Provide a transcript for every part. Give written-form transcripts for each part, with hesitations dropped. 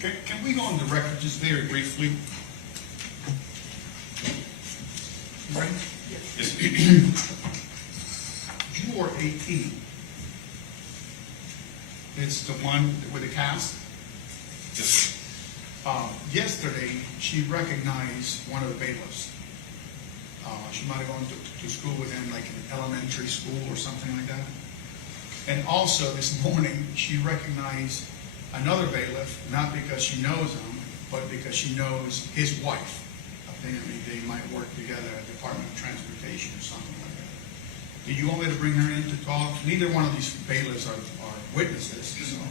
Can we go on the record just very briefly? Right? Yes. You are 18. It's the one with the cast? Yes. Yesterday, she recognized one of the bailiffs. She might have gone to school with him, like in elementary school or something like that. And also this morning, she recognized another bailiff, not because she knows him, but because she knows his wife. Apparently, they might work together at the Department of Transportation or something like that. Do you want me to bring her in to talk? Neither one of these bailiffs are witnesses. So.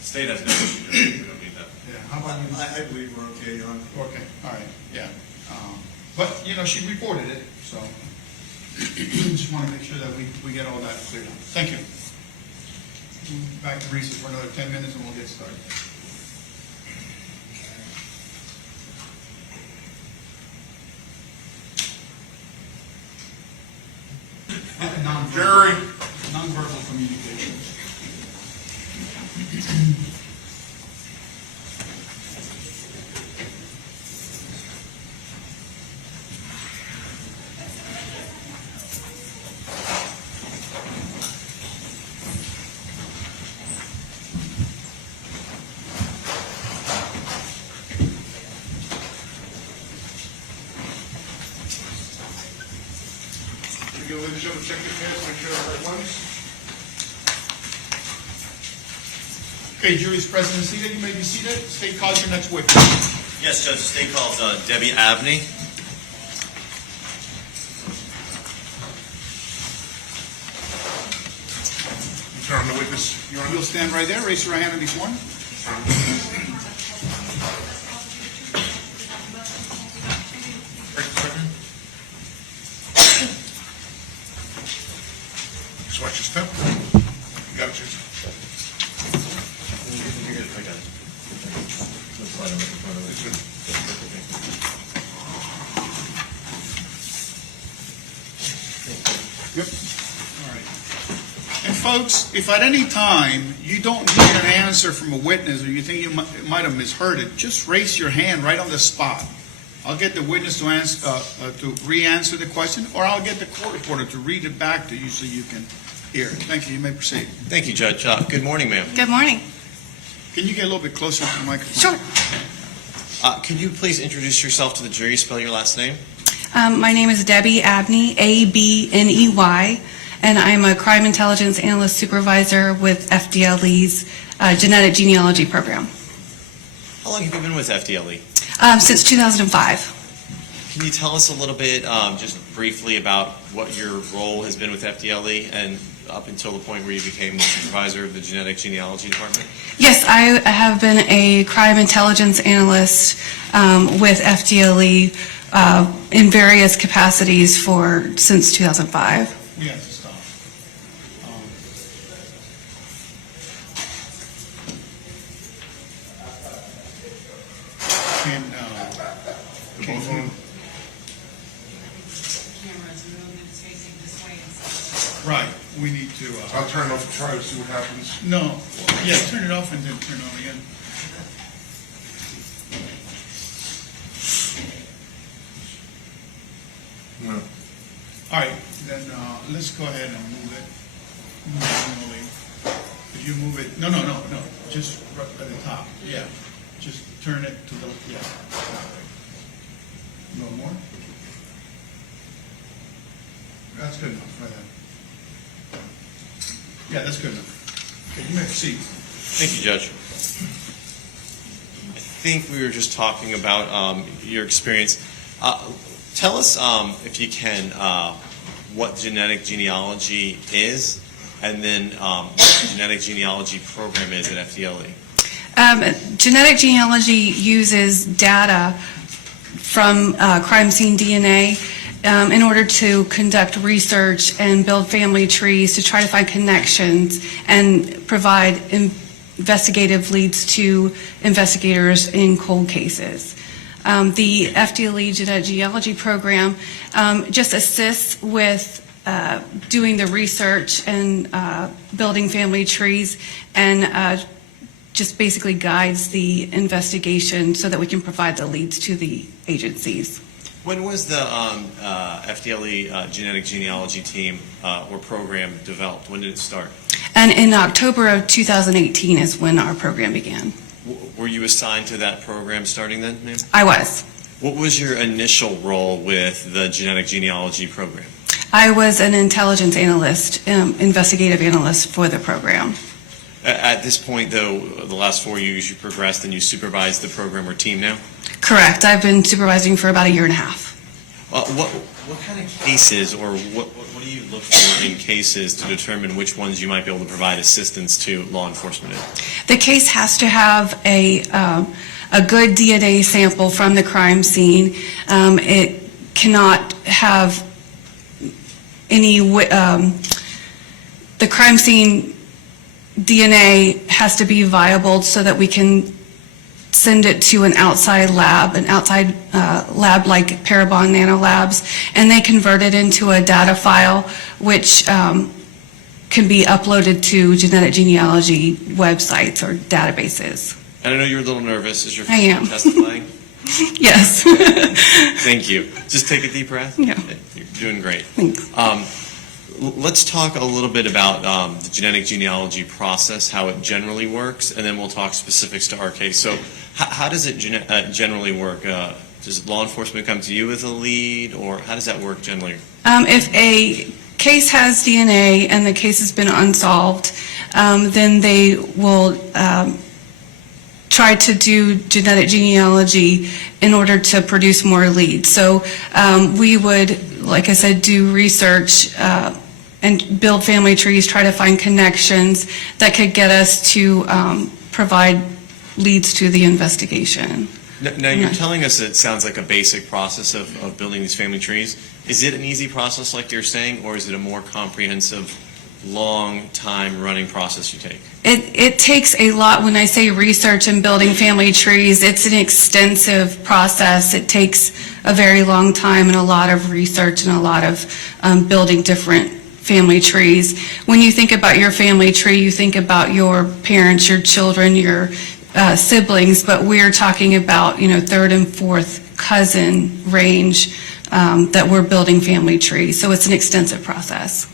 State has no issue. We don't need that. Yeah. How about you? I believe we're okay, Your Honor. Okay. All right. Yeah. But you know, she reported it, so just want to make sure that we get all that cleared up. Thank you. Back to recess for another 10 minutes and we'll get started. Jury. Non-verbal communication. Check your pants, make sure the right ones. Okay, jury's present and seated. You may be seated. State calls your next witness. Yes, Judge. The state calls Debbie Abney. Turn the witness. Your Honor, you'll stand right there. Raise your hand and be sworn. Just watch your step. You got it, Jason. I got it. Yep. All right. And folks, if at any time you don't get an answer from a witness or you think you might have misheard it, just raise your hand right on the spot. I'll get the witness to answer, to re-answer the question, or I'll get the court reporter to read it back to you so you can hear it. Thank you. You may proceed. Thank you, Judge. Good morning, ma'am. Good morning. Can you get a little bit closer to the microphone? Sure. Could you please introduce yourself to the jury? Spell your last name. My name is Debbie Abney, A-B-N-E-Y, and I'm a crime intelligence analyst supervisor with FDLE's genetic genealogy program. How long have you been with FDLE? Since 2005. Can you tell us a little bit, just briefly, about what your role has been with FDLE and up until the point where you became the supervisor of the genetic genealogy department? Yes, I have been a crime intelligence analyst with FDLE in various capacities since 2005. We have to stop. Both of them. Cameras moved, it's facing this way. Right. We need to. I'll turn it off and try to see what happens. No. Yeah, turn it off and then turn it on again. No. All right, then let's go ahead and move it manually. Could you move it? No. Just right at the top. Yeah. Just turn it to the, yeah. No more? That's good enough, right there. Yeah, that's good enough. Okay, you may proceed. Thank you, Judge. I think we were just talking about your experience. Tell us, if you can, what genetic genealogy is, and then what the genetic genealogy program is at FDLE. Genetic genealogy uses data from crime scene DNA in order to conduct research and build family trees to try to find connections and provide investigative leads to investigators in cold cases. The FDLE genetic genealogy program just assists with doing the research and building family trees and just basically guides the investigation so that we can provide the leads to the agencies. When was the FDLE genetic genealogy team or program developed? When did it start? And in October of 2018 is when our program began. Were you assigned to that program starting then, ma'am? I was. What was your initial role with the genetic genealogy program? I was an intelligence analyst, investigative analyst for the program. At this point, though, the last 4 years you progressed and you supervised the program or team now? Correct. I've been supervising for about a year and a half. What kind of cases or what do you look for in cases to determine which ones you might be able to provide assistance to law enforcement in? The case has to have a good DNA sample from the crime scene. It cannot have any, the crime scene DNA has to be viable so that we can send it to an outside lab like Parabon Nanolabs, and they convert it into a data file which can be uploaded to genetic genealogy websites or databases. And I know you're a little nervous. Is your I am. first time testifying? Yes. Thank you. Just take a deep breath. Yeah. You're doing great. Thanks. Let's talk a little bit about the genetic genealogy process, how it generally works, and then we'll talk specifics to our case. So how does it generally work? Does law enforcement come to you with a lead, or how does that work generally? If a case has DNA and the case has been unsolved, then they will try to do genetic genealogy in order to produce more leads. So we would, like I said, do research and build family trees, try to find connections that could get us to provide leads to the investigation. Now you're telling us it sounds like a basic process of building these family trees. Is it an easy process like you're saying, or is it a more comprehensive, long time running process you take? It takes a lot. When I say research and building family trees, it's an extensive process. It takes a very long time and a lot of research and a lot of building different family trees. When you think about your family tree, you think about your parents, your children, your siblings, but we're talking about, third and fourth cousin range that we're building family trees. So it's an extensive process.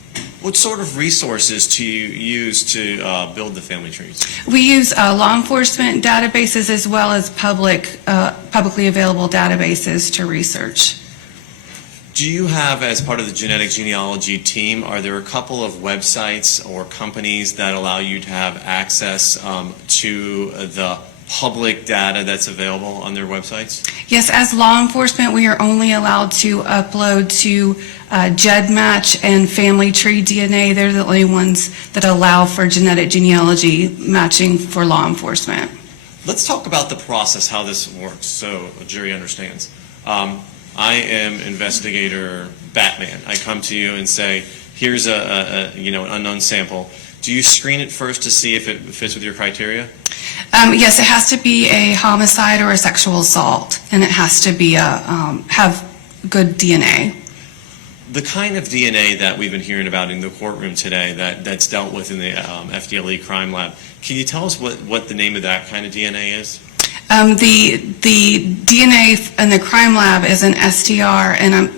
What sort of resources do you use to build the family trees? We use law enforcement databases as well as publicly available databases to research. Do you have, as part of the genetic genealogy team, are there a couple of websites or companies that allow you to have access to the public data that's available on their websites? Yes, as law enforcement, we are only allowed to upload to GEDmatch and Family Tree DNA. They're the only ones that allow for genetic genealogy matching for law enforcement. Let's talk about the process, how this works, so a jury understands. I am investigator Batman. I come to you and say, here's an unknown sample. Do you screen it first to see if it fits with your criteria? Yes, it has to be a homicide or a sexual assault, and it has to be have good DNA. The kind of DNA that we've been hearing about in the courtroom today that's dealt with in the FDLE crime lab, can you tell us what the name of that kind of DNA is? The DNA in the crime lab is an STR, and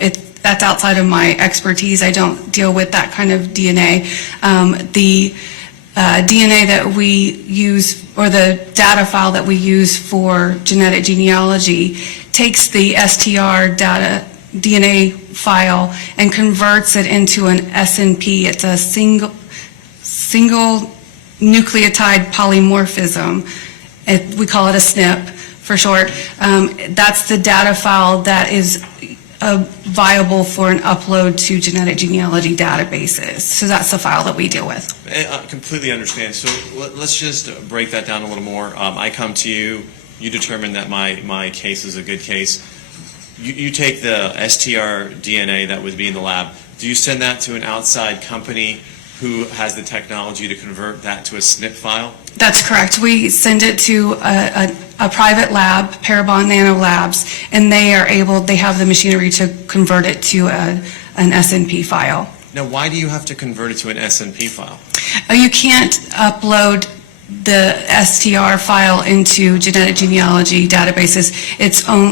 that's outside of my expertise. I don't deal with that kind of DNA. The DNA that we use, or the data file that we use for genetic genealogy, takes the STR DNA file and converts it into an SNP. It's a single nucleotide polymorphism. We call it a SNP for short. That's the data file that is viable for an upload to genetic genealogy databases. So that's the file that we deal with. I completely understand. So let's just break that down a little more. I come to you, you determine that my case is a good case. You take the STR DNA that would be in the lab. Do you send that to an outside company who has the technology to convert that to a SNP file? That's correct. We send it to a private lab, Parabon Nanolabs, and they have the machinery to convert it to an SNP file. Now, why do you have to convert it to an SNP file? You can't upload the STR file into genetic genealogy databases.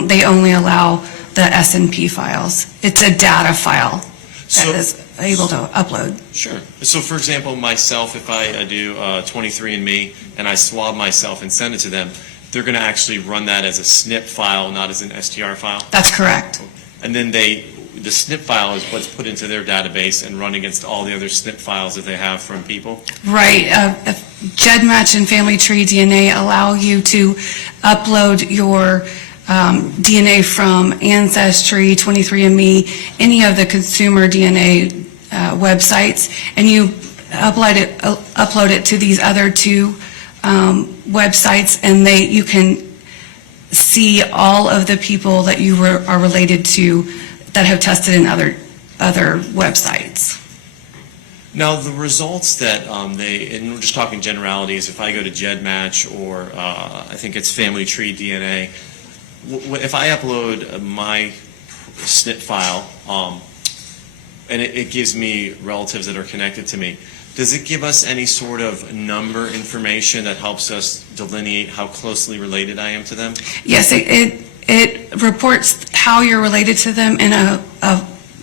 They only allow the SNP files. It's a data file So- that is able to upload. Sure. So, for example, myself, if I do 23andMe and I swab myself and send it to them, they're going to actually run that as a SNP file, not as an STR file. That's correct. And then the SNP file is what's put into their database and run against all the other SNP files that they have from people. Right. GEDmatch and Family Tree DNA allow you to upload your DNA from Ancestry, 23andMe, any of the consumer DNA websites, and you upload it to these other two websites, and you can see all of the people that you are related to that have tested in other websites. Now, the results that and we're just talking generalities, if I go to GEDmatch or I think it's Family Tree DNA, if I upload my SNP file and it gives me relatives that are connected to me, does it give us any sort of number information that helps us delineate how closely related I am to them? Yes, it reports how you're related to them in a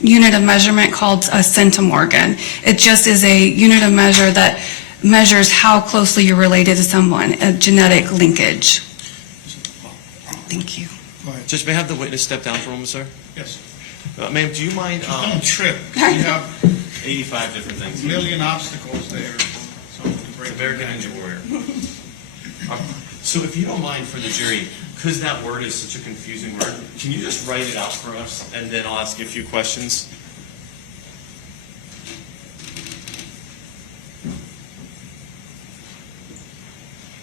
unit of measurement called a centimorgan. It just is a unit of measure that measures how closely you're related to someone, a genetic linkage. Thank you. Go ahead. Judge, may I have the witness step down for a moment, sir? Yes. Ma'am, do you mind? Don't trip. You have 85 different a things. million obstacles there. So to break American Ninja Warrior. So if you don't mind for the jury, because that word is such a confusing word, can you just write it out for us, and then I'll ask you a few questions?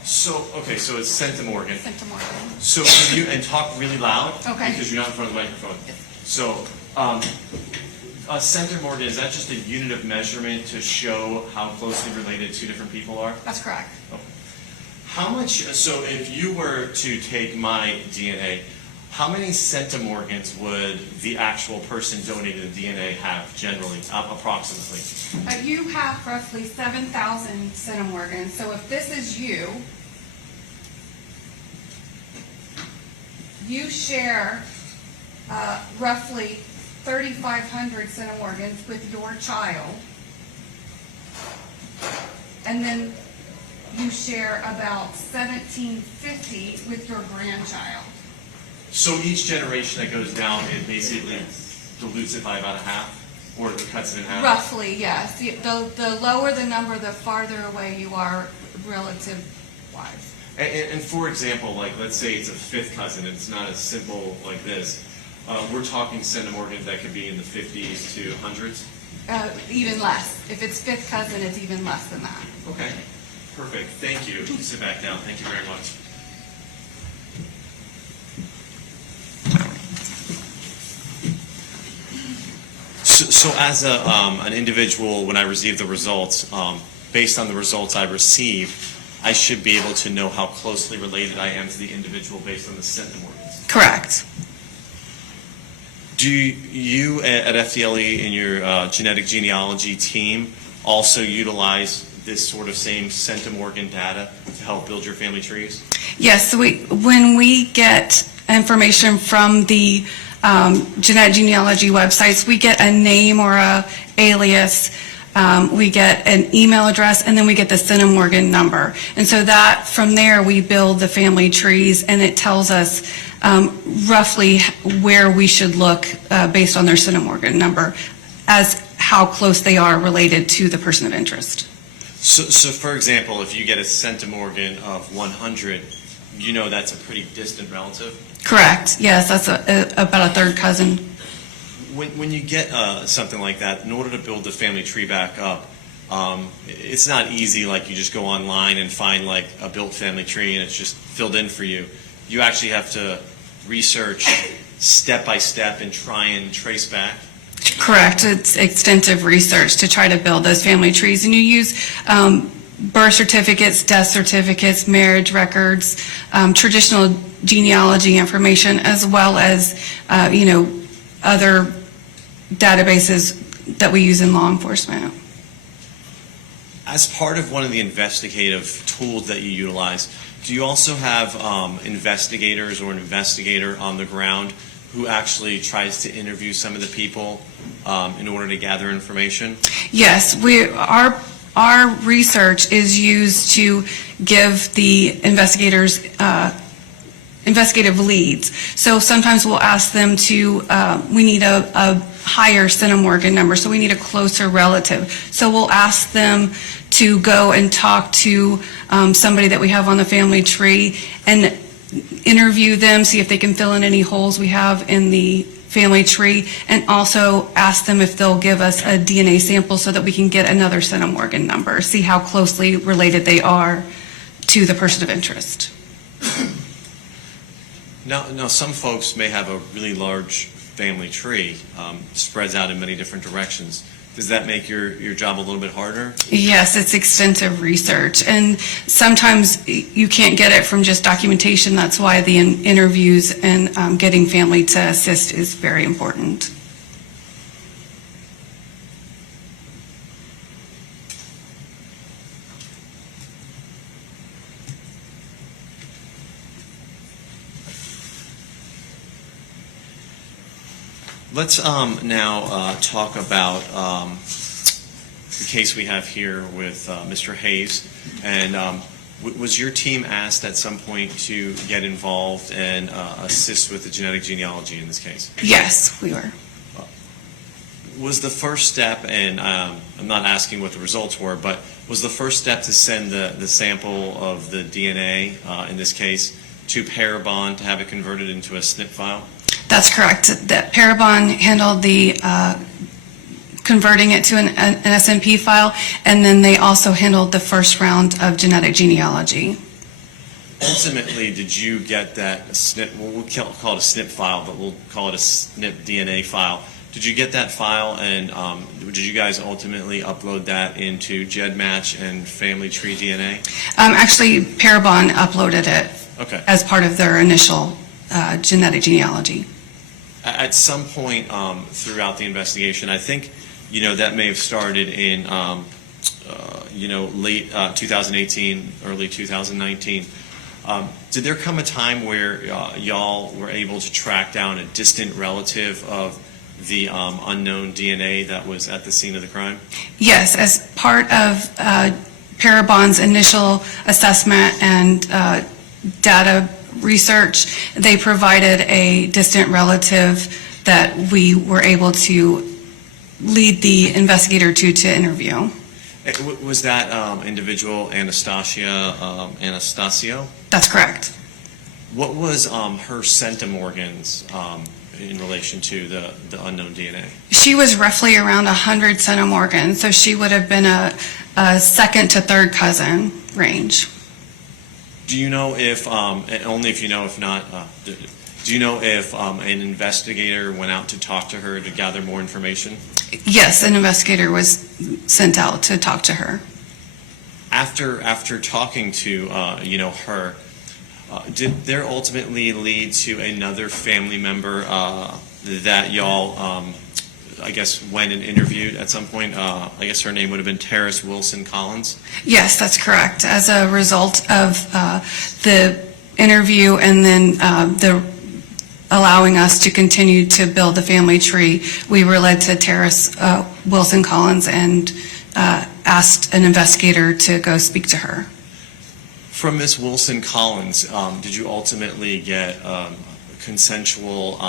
So, okay, so it's centimorgan. Centimorgan. So can you, and talk really loud? Okay. Because you're not in front of the microphone. So, a centimorgan, is that just a unit of measurement to show how closely related two different people are? That's correct. How much, so if you were to take my DNA, how many centimorgans would the actual person donating the DNA have generally, approximately? You have roughly 7,000 centimorgans. So if this is you, you share roughly 3,500 centimorgans with your child. And then you share about 1,750 with your grandchild. So each generation that goes down, it basically dilutes it by about a half, or it cuts it in half? Roughly, yes. The lower the number, the farther away you are relative-wise. And for example, like, let's say it's a fifth cousin, and it's not as simple like this. We're talking centimorgans that could be in the 50s to hundreds? Even less. If it's fifth cousin, it's even less than that. Okay, perfect. Thank you. Sit back down. Thank you very much. So as an individual, when I receive the results, based on the results I receive, I should be able to know how closely related I am to the individual based on the centimorgans. Correct. Do you at FDLE in your genetic genealogy team also utilize this sort of same centimorgan data to help build your family trees? Yes, so when we get information from the genetic genealogy websites, we get a name or a alias, we get an email address, and then we get the centimorgan number. And so that, from there, we build the family trees, and it tells us roughly where we should look based on their centimorgan number as how close they are related to the person of interest. So for example, if you get a centimorgan of 100, you know that's a pretty distant relative? Correct, yes, that's about a third cousin. When you get something like that, in order to build the family tree back up, it's not easy like you just go online and find like a built family tree and it's just filled in for you. You actually have to research step by step and try and trace back. Correct. It's extensive research to try to build those family trees. And you use birth certificates, death certificates, marriage records, traditional genealogy information, as well as, other databases that we use in law enforcement. As part of one of the investigative tools that you utilize, do you also have investigators or an investigator on the ground who actually tries to interview some of the people in order to gather information? Yes, our research is used to give the investigators investigative leads. So sometimes we'll ask them to, we need a higher centimorgan number, so we need a closer relative. So we'll ask them to go and talk to somebody that we have on the family tree and interview them, see if they can fill in any holes we have in the family tree, and also ask them if they'll give us a DNA sample so that we can get another centimorgan number, see how closely related they are to the person of interest. Now, some folks may have a really large family tree, spreads out in many different directions. Does that make your job a little bit harder? Yes, it's extensive research, and sometimes you can't get it from just documentation. That's why the interviews and getting family to assist is very important. Let's now talk about the case we have here with Mr. Hayes. And was your team asked at some point to get involved and assist with the genetic genealogy in this case? Yes, we were. Was the first step, and I'm not asking what the results were, but was the first step to send the sample of the DNA, in this case, to Parabon to have it converted into a SNP file? That's correct. That Parabon handled the converting it to an SMP file, and then they also handled the first round of genetic genealogy. Ultimately, did you get that SNP, well, we'll call it a SNP file, but we'll call it a SNP DNA file. Did you get that file, and did you guys ultimately upload that into GEDmatch and Family Tree DNA? Actually, Parabon uploaded it as part of their initial genetic genealogy. At some point throughout the investigation, I think, that may have started in, late 2018, early 2019. Did there come a time where y'all were able to track down a distant relative of the unknown DNA that was at the scene of the crime? Yes, as part of Parabon's initial assessment and data research, they provided a distant relative that we were able to lead the investigator to interview. Was that individual Anastasio? That's correct. What was her centimorgans in relation to the unknown DNA? She was roughly around 100 centimorgans, so she would have been a second to third cousin range. Do you know if, and only if you know, if not, do you know if an investigator went out to talk to her to gather more information? Yes, an investigator was sent out to talk to her. After talking to her, did there ultimately lead to another family member that y'all, I guess, went and interviewed at some point? I guess her name would have been Terrace Wilson Collins? Yes, that's correct. As a result of the interview and then the allowing us to continue to build the family tree, we were led to Terrace Wilson Collins and asked an investigator to go speak to her. From Ms. Wilson Collins, did you ultimately get consensual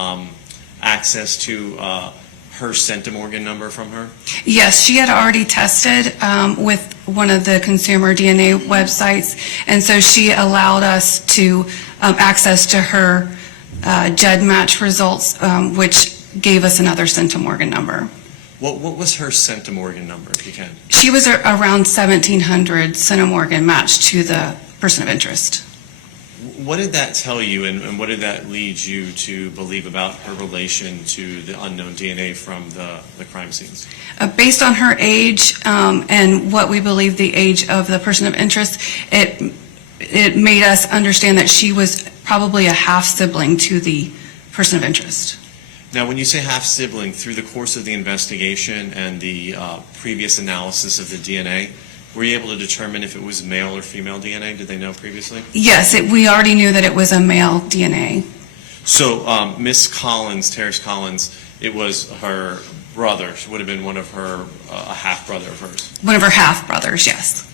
access to her centimorgan number from her? Yes, she had already tested with one of the consumer DNA websites, and so she allowed us to access to her GEDmatch results, which gave us another centimorgan number. What was her centimorgan number, if you can? She was around 1,700 centimorgan matched to the person of interest. What did that tell you, and what did that lead you to believe about her relation to the unknown DNA from the crime scenes? Based on her age and what we believe the age of the person of interest, it made us understand that she was probably a half-sibling to the person of interest. Now, when you say half-sibling, through the course of the investigation and the previous analysis of the DNA, Were you able to determine if it was male or female DNA? Did they know previously? Yes, we already knew that it was a male DNA. So Miss Collins, Terrace Collins, it was her brother. She would have been one of her, a half-brother of hers. One of her half-brothers, yes.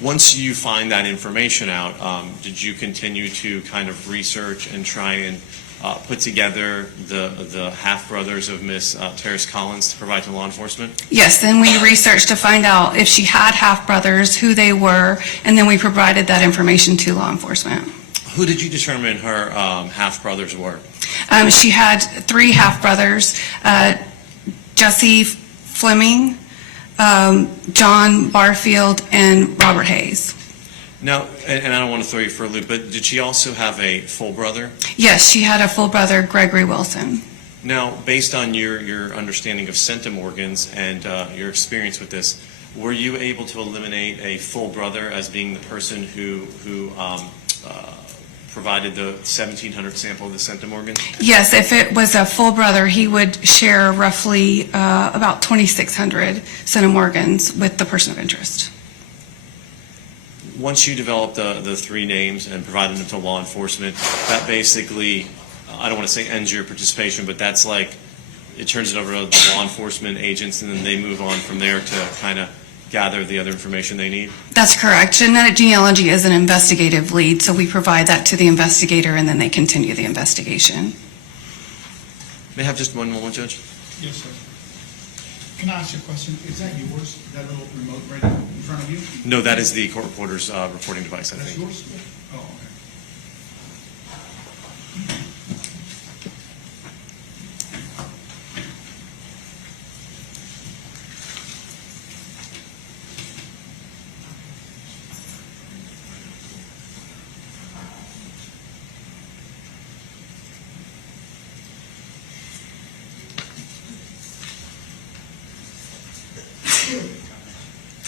Once you find that information out, did you continue to kind of research and try and put together the half-brothers of Miss Terrace Collins to provide to law enforcement? Yes, then we researched to find out if she had half-brothers, who they were, and then we provided that information to law enforcement. Who did you determine her half-brothers were? She had 3 half-brothers, Jesse Fleming, John Barfield, and Robert Hayes. Now, and I don't want to throw you for a loop, but did she also have a full brother? Yes, she had a full brother, Gregory Wilson. Now, based on your understanding of centimorgans and your experience with this, were you able to eliminate a full brother as being the person who provided the 1,700 sample of the centimorgans? Yes, if it was a full brother, he would share roughly about 2,600 centimorgans with the person of interest. Once you developed the 3 names and provided them to law enforcement, that basically, I don't want to say ends your participation, but that's like, it turns it over to the law enforcement agents, and then they move on from there to kind of gather the other information they need? That's correct. Genetic genealogy is an investigative lead, so we provide that to the investigator, and then they continue the investigation. May I have just one moment, Judge? Yes, sir. Can I ask you a question? Is that yours, that little remote right in front of you? No, that is the court reporter's reporting device, I That's think. yours? Oh, okay.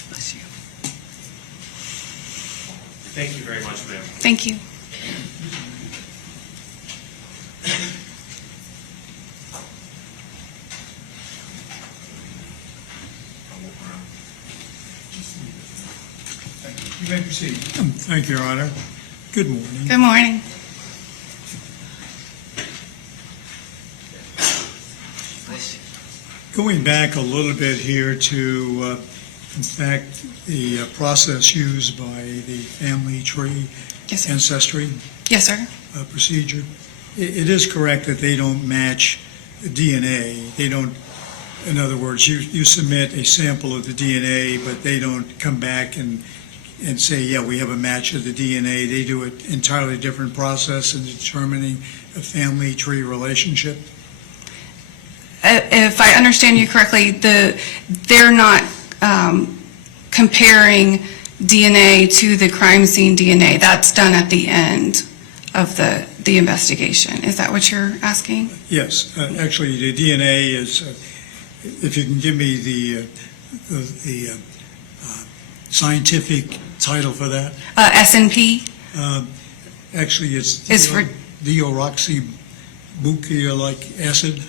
Bless you. Thank you very much, ma'am. Thank you. Thank you. You may proceed. Thank you, Your Honor. Good morning. Good morning. Going back a little bit here to, in fact, the process used by the family tree Yes, sir. ancestry Yes, sir. procedure, it is correct that they don't match DNA. They don't, in other words, you submit a sample of the DNA, but they don't come back and say, yeah, we have a match of the DNA. They do an entirely different process in determining a family tree relationship. If I understand you correctly, they're not comparing DNA to the crime scene DNA. That's done at the end of the investigation. Is that what you're asking? Yes, actually, the DNA is, if you can give me the scientific title for that. SNP? Actually, it's Is for- deoxyribonucleic acid.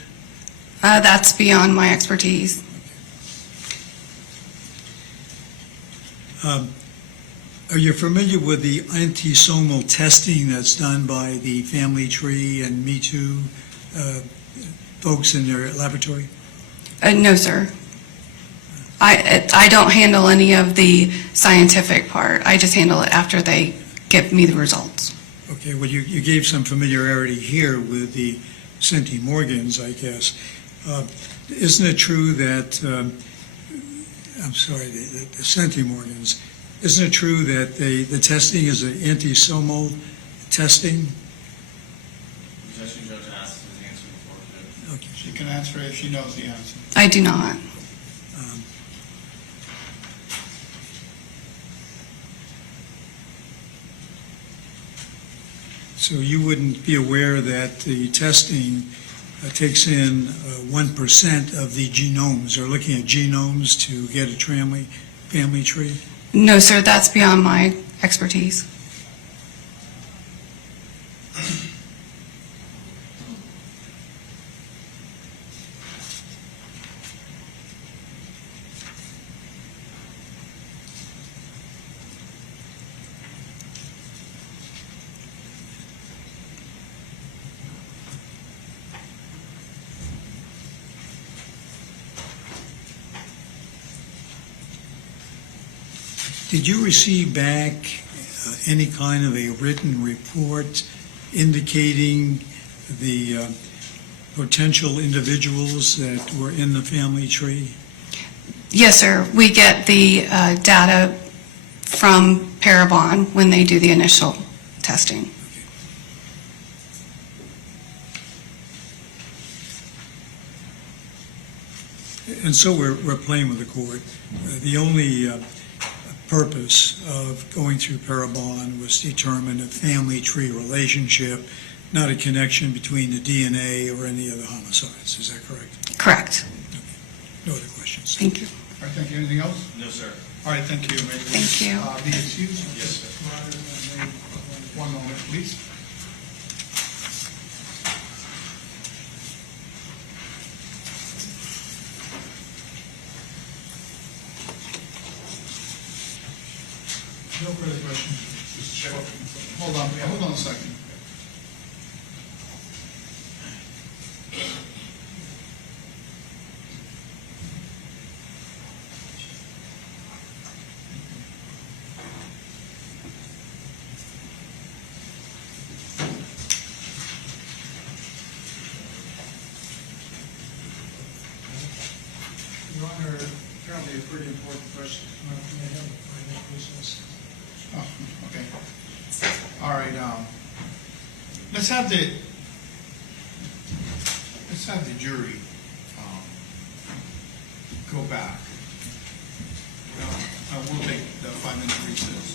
That's beyond my expertise. Are you familiar with the antisomal testing that's done by the Family Tree and Me Too folks in their laboratory? No, sir. I don't handle any of the scientific part. I just handle it after they give me the results. Okay, well, you gave some familiarity here with the centimorgans, I guess. Isn't it true that, I'm sorry, the centimorgans, isn't it true that the testing is an antisomal testing? Suggestion Judge asked his answer before. Okay. She can answer if she knows the answer. I do not. So you wouldn't be aware that the testing takes in 1% of the genomes, or looking at genomes to get a family tree? No, sir, that's beyond my expertise. Did you receive back any kind of a written report indicating the potential individuals that were in the family tree? Yes, sir. We get the data from Parabon when they do the initial testing. And so we're playing with the court. The only purpose of going through Parabon was to determine a family tree relationship, not a connection between the DNA or any other homicides. Is that correct? Correct. No other questions? Thank you. All right, thank you. Anything else? No, sir. All right, thank you. May we, Thank you. Be excused? Yes, sir. One moment, please. No further questions. Hold on a second. Your Honor, apparently a pretty important question. May I have a final business? Oh, okay. All right, let's have the jury, go back. I will take the 5-minute recess.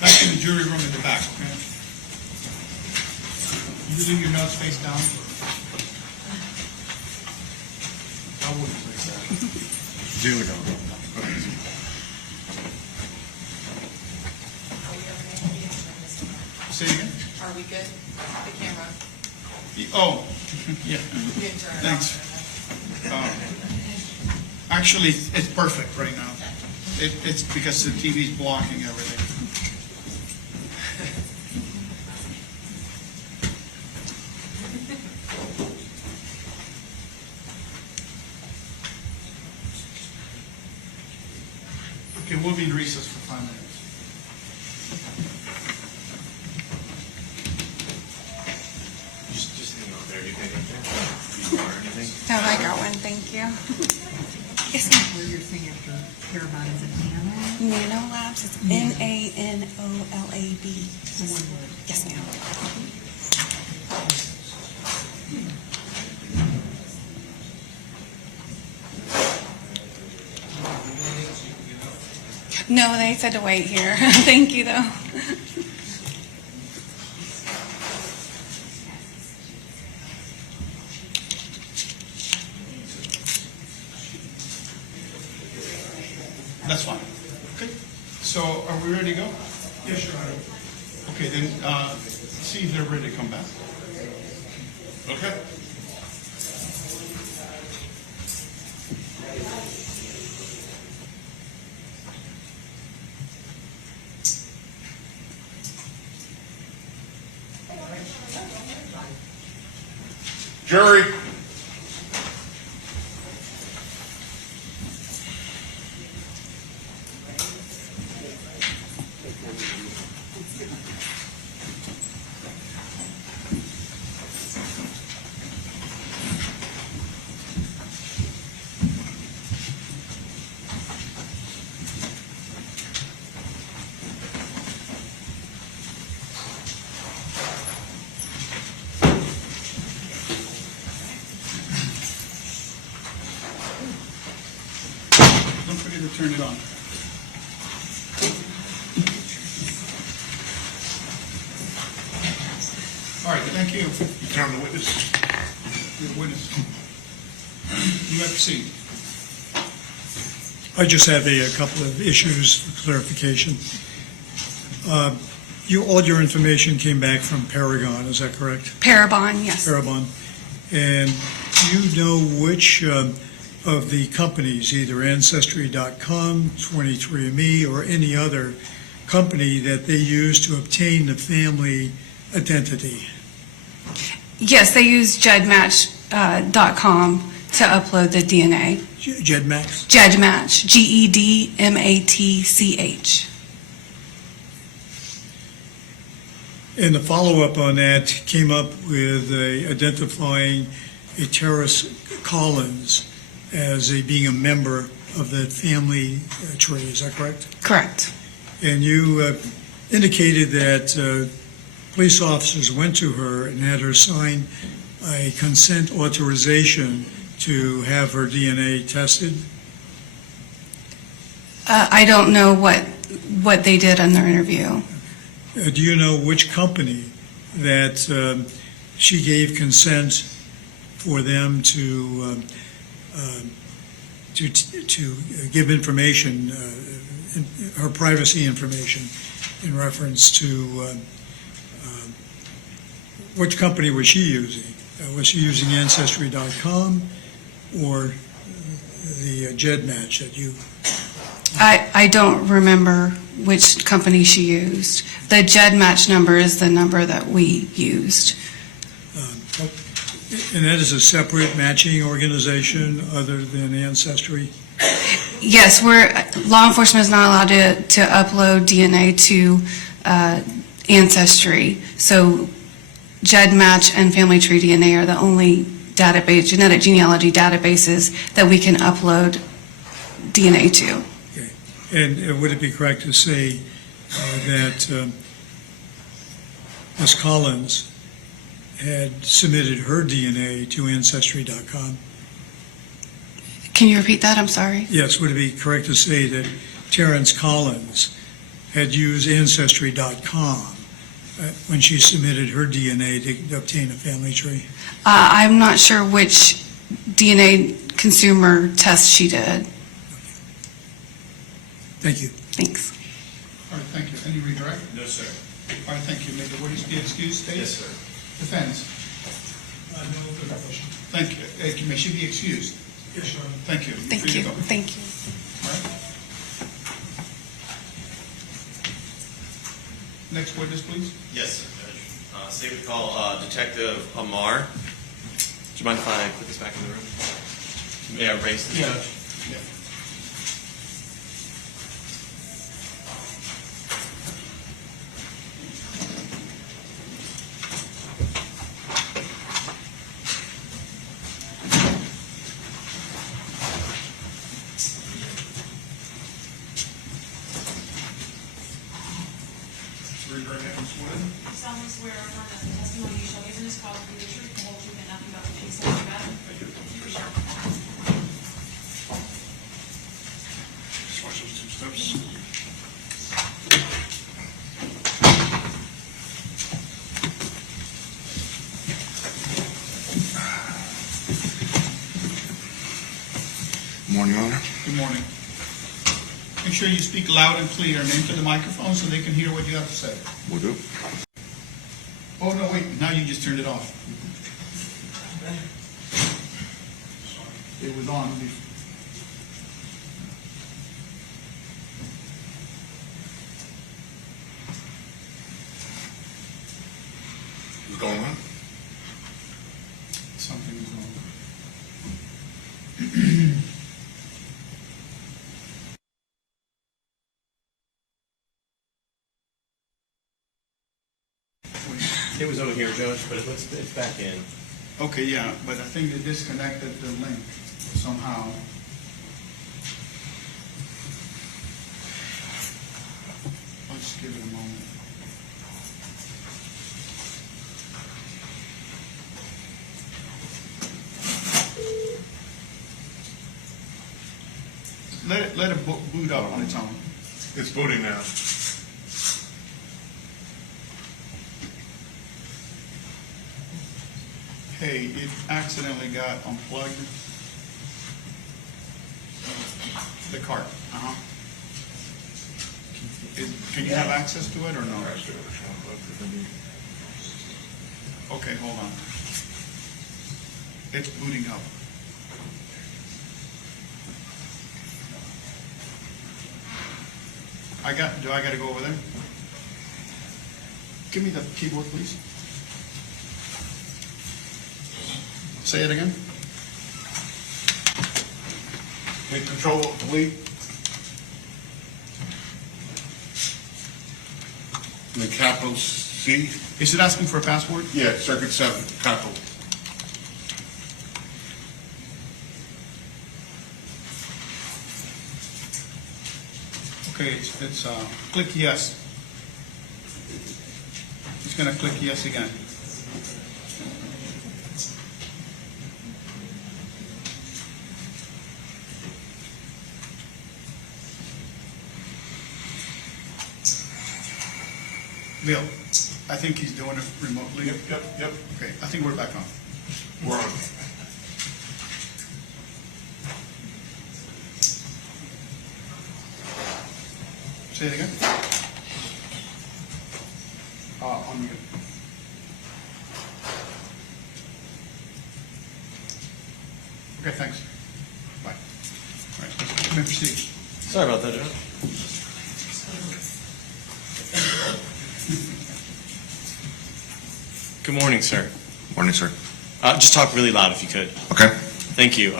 Back in the jury room in the back, okay? You leave your notes face down. I wouldn't place that. There we go. Say again? Are we good? The camera? Oh, yeah, You can turn it thanks. on. Actually, it's perfect right now. It's because the TV's blocking everything. Okay, we'll be in recess for 5 minutes. Just hang on there. You think anything? Or anything? No, I got one. Thank you. Yes, ma'am. Where you're saying after Parabon is it Nano? Nano Labs. It's NANOLAB. One word. Yes, ma'am. No, they said to wait here. Thank you, though. That's fine. Okay, so are we ready to go? Yes, Your Honor. Okay, then, see if they're ready to come back. Okay. Jury. Don't forget to turn it on. All right, thank you. You turn the witness. Your witness. You have a seat. I just have a couple of issues for clarification. All your information came back from Paragon, is that correct? Parabon, yes. Parabon. And do you know which of the companies, either Ancestry.com, 23andMe, or any other company that they use to obtain the family identity? Yes, they use JEDmatch.com to upload the DNA. GEDmatch? GEDmatch, GEDMATCH. And the follow-up on that came up with identifying a Terrace Collins as being a member of the family tree, is that correct? Correct. And you indicated that police officers went to her and had her sign a consent authorization to have her DNA tested? I don't know what they did in their interview. Do you know which company that she gave consent for them to give information, her privacy information, in reference to which company was she using? Was she using Ancestry.com or the GEDmatch that you? I don't remember which company she used. The GEDmatch number is the number that we used. And that is a separate matching organization other than Ancestry? Yes, law enforcement is not allowed to upload DNA to Ancestry. So GEDmatch and Family Tree DNA are the only genetic genealogy databases that we can upload DNA to. Okay. And would it be correct to say that Ms. Collins had submitted her DNA to Ancestry.com? Can you repeat that? I'm sorry. Yes, would it be correct to say that Terrence Collins had used Ancestry.com when she submitted her DNA to obtain a family tree? I'm not sure which DNA consumer test she did. Thank you. Thanks. All right, thank you. Any redirect? No, sir. All right, thank you. May the witness be excused, State? Yes, sir. Defense? No further question. Thank you. May she be excused? Yes, Your Honor. Thank you. You're Thank free to you. go. Thank you. All right. Next witness, please. Yes, sir, Judge. Say we call Detective Amar. Do you mind if I put this back in the room? May I raise this, Judge? Yeah. solemnly swear or affirm that the testimony you shall give in this cause will be the truth, the whole truth, and nothing but the truth, so help you God. Just watch those two steps. Morning, Your Honor. Good morning. Make sure you speak loud and clear and into the microphone so they can hear what you have to say. Will do. Oh, no, wait, now you just turned it off. It was on before. What's going on? Something is wrong. It was over here, Judge, but it's back in. Okay, yeah, but I think they disconnected the link somehow. Let's give it a moment. Let it boot up on its own. It's booting now. Hey, it accidentally got unplugged. The cart. Uh-huh. Can you have access to it or no? Okay, hold on. It's booting up. Do I gotta go over there? Give me the keyboard, please. Say it again. Take control, delete. And the capital C? Is it asking for a password? Yeah, circuit 7, capital. Okay, it's click yes. It's gonna click yes again. Bill, I think he's doing it remotely. Yep. Okay, I think we're back on. We're on. Say it again. On mute. Okay, thanks. Bye. All right, you may proceed. Sorry about that, John. Good morning, sir. Morning, sir. Just talk really loud if you could. Okay, Thank you.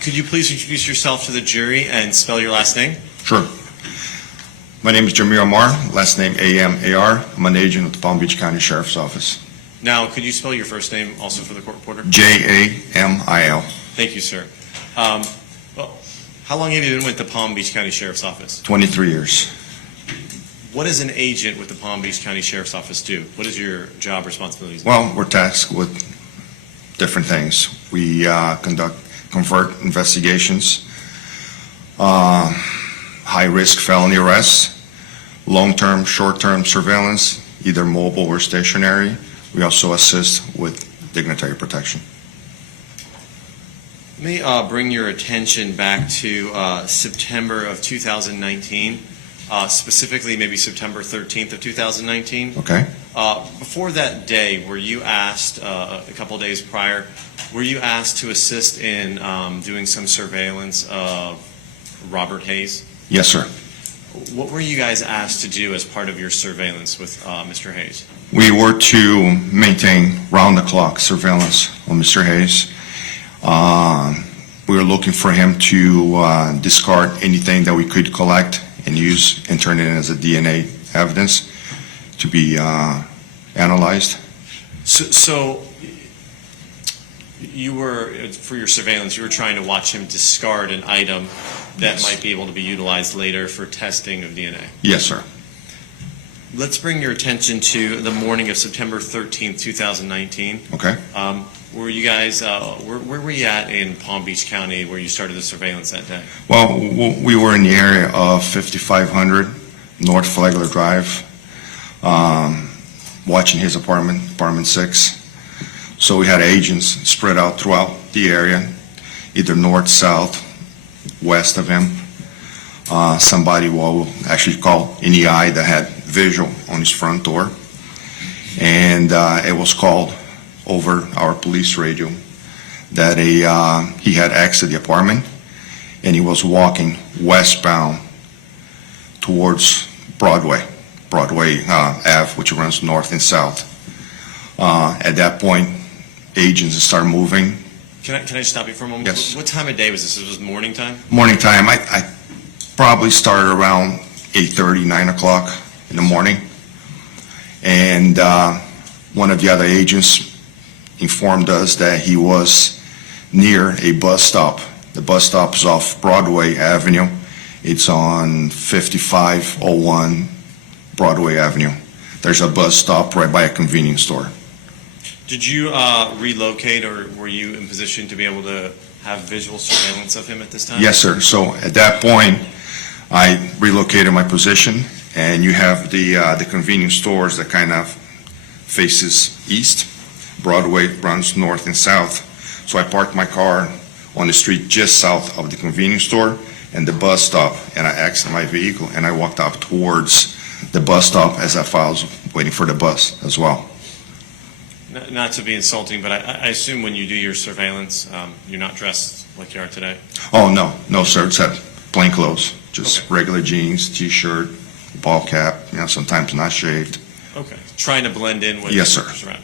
Could you please introduce yourself to the jury and spell your last name? sure. My name is Jamil Amar, last name A-M-A-R. I'm an agent with the Palm Beach County Sheriff's Office. Now, could you spell your first name also for the court reporter? J-A-M-I-L, Thank you, sir. Well, how long have you been with the Palm Beach County Sheriff's Office? 23 years. What does an agent with the Palm Beach County Sheriff's Office do? What is your job responsibilities? Well, we're tasked with different things. We conduct covert investigations, high-risk felony arrests, long-term, short-term surveillance, either mobile or stationary. We also assist with dignitary protection. Let me bring your attention back to September of 2019, specifically maybe September 13th of 2019. Okay? Before that day, were you asked, a couple days prior, were you asked to assist in doing some surveillance of Robert Hayes? Yes, sir. What were you guys asked to do as part of your surveillance with Mr. Hayes? We were to maintain round-the-clock surveillance on Mr. Hayes. We were looking for him to discard anything that we could collect and use and turn it in as a DNA evidence to be analyzed. So you were, for your surveillance, you were trying to watch him discard an item that Yes. might be able to be utilized later for testing of DNA. Yes, sir. Let's bring your attention to the morning of September 13th, 2019. Okay. Were you guys, where were you at in Palm Beach County where you started the surveillance that day? Well, we were in the area of 5500 North Flagler Drive, watching his apartment 6. So we had agents spread out throughout the area, either north, south, west of him. Somebody will actually call an EI that had visual on his front door. And it was called over our police radio that he had exited the apartment and he was walking westbound towards Broadway Ave, which runs north and south. At that point, agents started moving. Can I just stop you for a moment? Yes. What time of day was this? This was morning time? Morning time, I probably started around 8:30, 9 o'clock in the morning. And one of the other agents informed us that he was near a bus stop. The bus stop is off Broadway Avenue. It's on 5501 Broadway Avenue. There's a bus stop right by a convenience store. Did you relocate or were you in position to be able to have visual surveillance of him at this time? Yes, sir. So at that point, I relocated my position, and you have the convenience stores that kind of faces east. Broadway runs north and south. So I parked my car on the street just south of the convenience store and the bus stop, and I exited my vehicle and I walked up towards the bus stop as I was waiting for the bus as well. Not to be insulting, but I assume when you do your surveillance, you're not dressed like you are today? Oh, no, sir. It's plain clothes, just Okay. regular jeans, T-shirt, ball cap, sometimes not shaved. Okay. Trying to blend in with Yes, sir. what's around.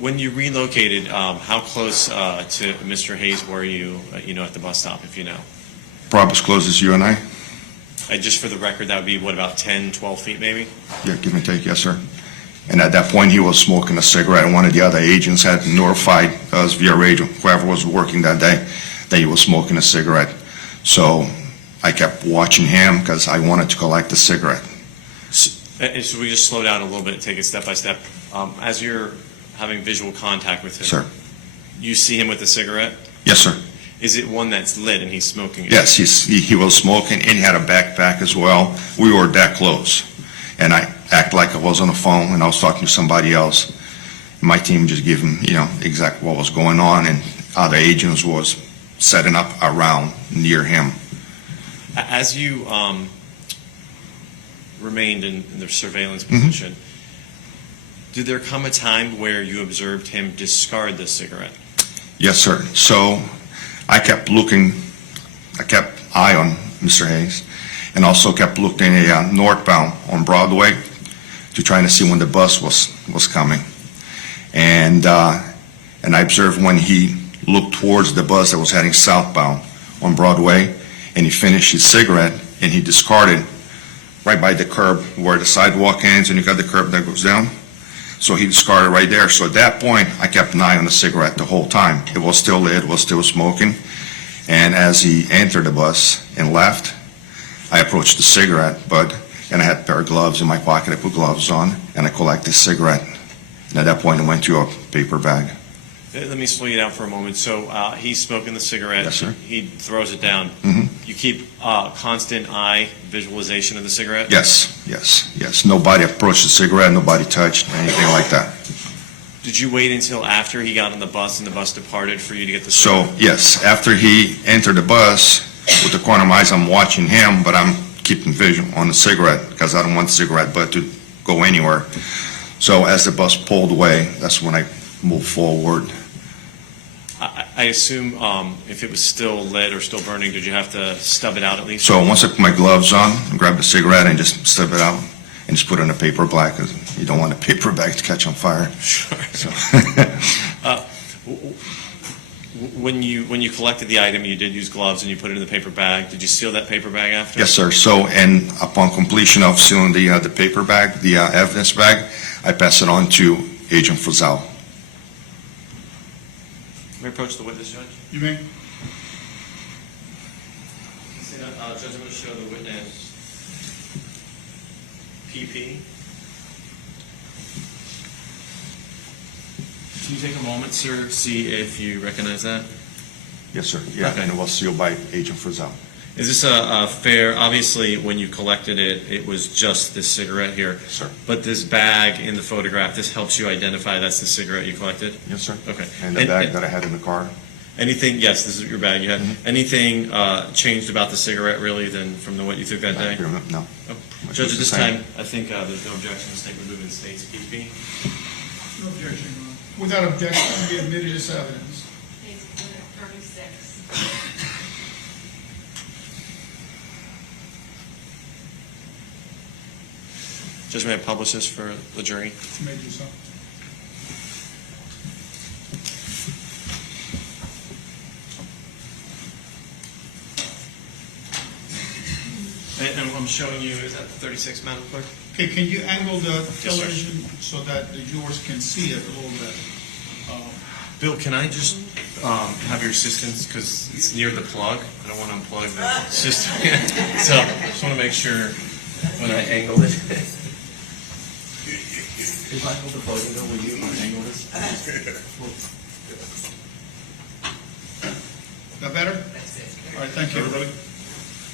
When you relocated, how close to Mr. Hayes were you, at the bus stop, if you know? Probably as close as you and I. Just for the record, that would be, what, about 10, 12 feet maybe? Yeah, give and take, yes, sir. And at that point, he was smoking a cigarette, and one of the other agents had notified us via radio, whoever was working that day, that he was smoking a cigarette. So I kept watching him because I wanted to collect the cigarette. Should we just slow down a little bit and take it step by step? As you're having visual contact with him, Sir. you see him with a cigarette? Yes, sir. Is it one that's lit and he's smoking it? Yes, he was smoking, and he had a backpack as well. We were that close. And I acted like I was on the phone, and I was talking to somebody else. My team just gave him, exactly what was going on, and other agents was setting up around near him. As you remained in the surveillance Mm-hmm. position, did there come a time where you observed him discard the cigarette? Yes, sir. So I kept eye on Mr. Hayes, and also kept looking northbound on Broadway to trying to see when the bus was coming. And I observed when he looked towards the bus that was heading southbound on Broadway, and he finished his cigarette, and he discarded right by the curb where the sidewalk ends, and you got the curb that goes down. So he discarded right there. So at that point, I kept an eye on the cigarette the whole time. It was still lit, it was still smoking. And as he entered the bus and left, I approached the cigarette, and I had a pair of gloves in my pocket. I put gloves on, and I collected the cigarette. And at that point, I went to a paper bag. Let me slow you down for a moment. So he's smoking the cigarette. Yes, sir. He throws it down. Mhm. You keep constant eye visualization of the cigarette? Yes. Nobody approached the cigarette, nobody touched, anything like that. Did you wait until after he got on the bus and the bus departed for you to get the So, cigarette? yes, after he entered the bus, with the corner of my eyes, I'm watching him, but I'm keeping vision on the cigarette because I don't want the cigarette butt to go anywhere. So as the bus pulled away, that's when I moved forward. I assume if it was still lit or still burning, did you have to stub it out at least? So once I put my gloves on, I grabbed the cigarette and just stubbed it out and just put it in a paper bag because you don't want a paper bag to catch on fire. Sure. So, When you collected the item, you did use gloves and you put it in the paper bag. Did you seal that paper bag after? yes, sir. So, and upon completion of sealing the paper bag, the evidence bag, I pass it on to Agent Frazal. May I approach the witness, Judge? You may? Judge, I'm going to show the witness PP. Can you take a moment, sir, see if you recognize that? Yes, sir. Yeah, Okay. and it was sealed by Agent Frazal. Is this a fair, obviously, when you collected it, it was just this cigarette here, Sir. but this bag in the photograph, this helps you identify that's the cigarette you collected? Yes, sir. Okay. And the bag that I had in the car? Anything, yes, this is your bag you had. Mhm. Anything changed about the cigarette really than from what you took that day? No. Oh. Much Judge, was at the this same. time, I think there's no objection, the statement moving states PP. No objection, Your Honor. Without objection, be admitted as evidence. Page 36. Judge, may I publish this for the jury? You may do so. And I'm showing you, is that the 36, Madam Clerk? Okay, can you angle the sir. television so that the viewers can see it a little bit? Bill, can I just have your assistance, because it's near the plug. I don't want to unplug the system. So I just want to make sure when I angle it. If I hold the plug, Bill, will you angle this? Is that better? All right, thank you. Everybody?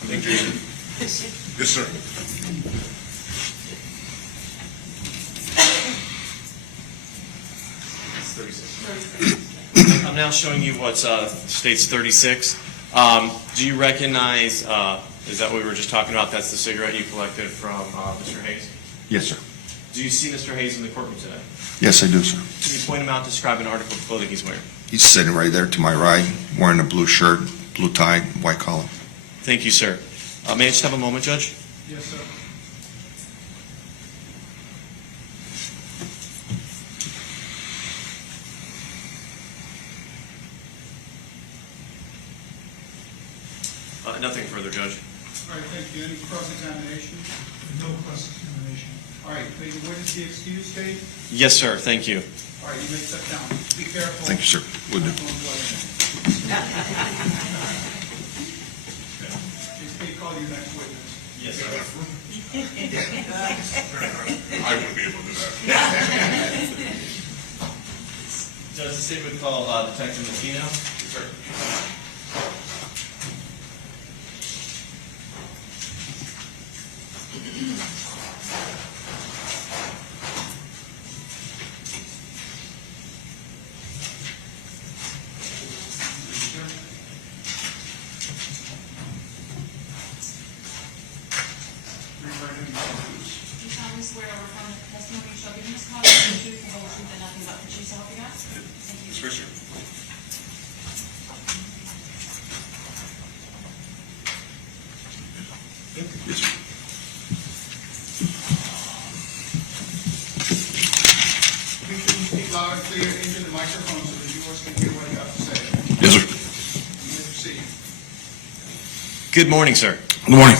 Thank you. Yes, sir. It's 36. I'm now showing you what states 36. Do you recognize, is that what we were just talking about? That's the cigarette you collected from Mr. Hayes? Yes, sir. Do you see Mr. Hayes in the courtroom today? Yes, I do, sir. Can you point him out, describe an article of clothing he's wearing? He's sitting right there to my right, wearing a blue shirt, blue tie, white collar. Thank you, sir. May I just have a moment, Judge? Yes, sir. Nothing further, Judge. All right, thank you. Any cross-examination? No cross-examination. All right, may the witness be excused, Dave? Yes, sir, thank you. All right, you may step down. Be careful. Thank you, sir. Will do. Just may call your next witness. Yes, sir. I wouldn't be able to do that. Judge, the state would call Detective Mattino. You solemnly swear or affirm that the testimony you shall give in this cause will be the truth, the whole truth, and nothing but the truth, so help you God? Thank you. Yes, sir. Yes, sir. Please can you speak loud and clear into the microphone so the viewers can hear what you have to say. Yes, sir. You may proceed. Good morning, sir. Good morning.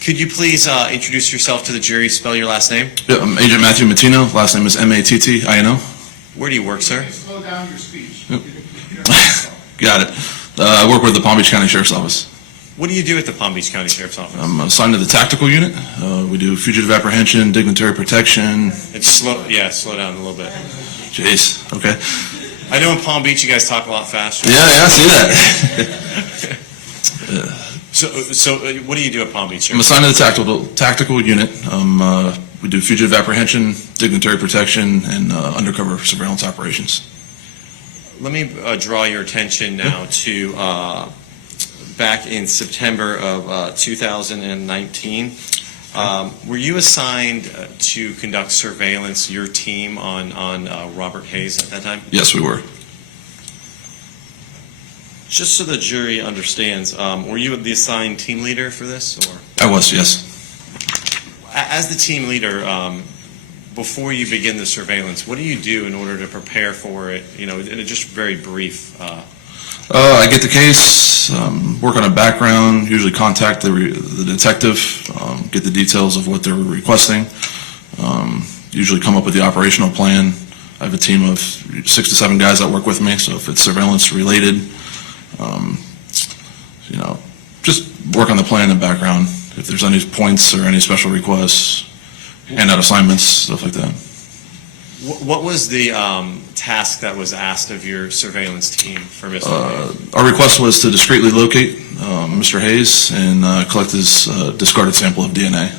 Could you please introduce yourself to the jury, spell your last name? Yeah, I'm Agent Matthew Mattino. Last name is Mattino. Where do you work, sir? Can you slow down your speech? Yep. You don't have to. Got it. I work with the Palm Beach County Sheriff's Office. What do you do at the Palm Beach County Sheriff's Office? I'm assigned to the tactical unit. We do fugitive apprehension, dignitary protection. It's slow down a little bit. Jeez. Okay. I know in Palm Beach you guys talk a lot faster. Yeah, I see that. So what do you do at Palm Beach, sir? I'm assigned to the tactical unit. We do fugitive apprehension, dignitary protection, and undercover surveillance operations. Let me draw your attention now to back in September of 2019. Were you assigned to conduct surveillance, your team, on Robert Hayes at that time? Yes, we were. Just so the jury understands, were you the assigned team leader for this? Or I was, yes. as the team leader, before you begin the surveillance, what do you do in order to prepare for it? You know, in a just very brief. I get the case, work on a background, usually contact the detective, get the details of what they're requesting, usually come up with the operational plan. I have a team of 6 to 7 guys that work with me, so if it's surveillance related, just work on the plan in the background. If there's any points or any special requests, hand out assignments, stuff like that. What was the task that was asked of your surveillance team for Mr. Hayes? Our request was to discreetly locate Mr. Hayes and collect his discarded sample of DNA.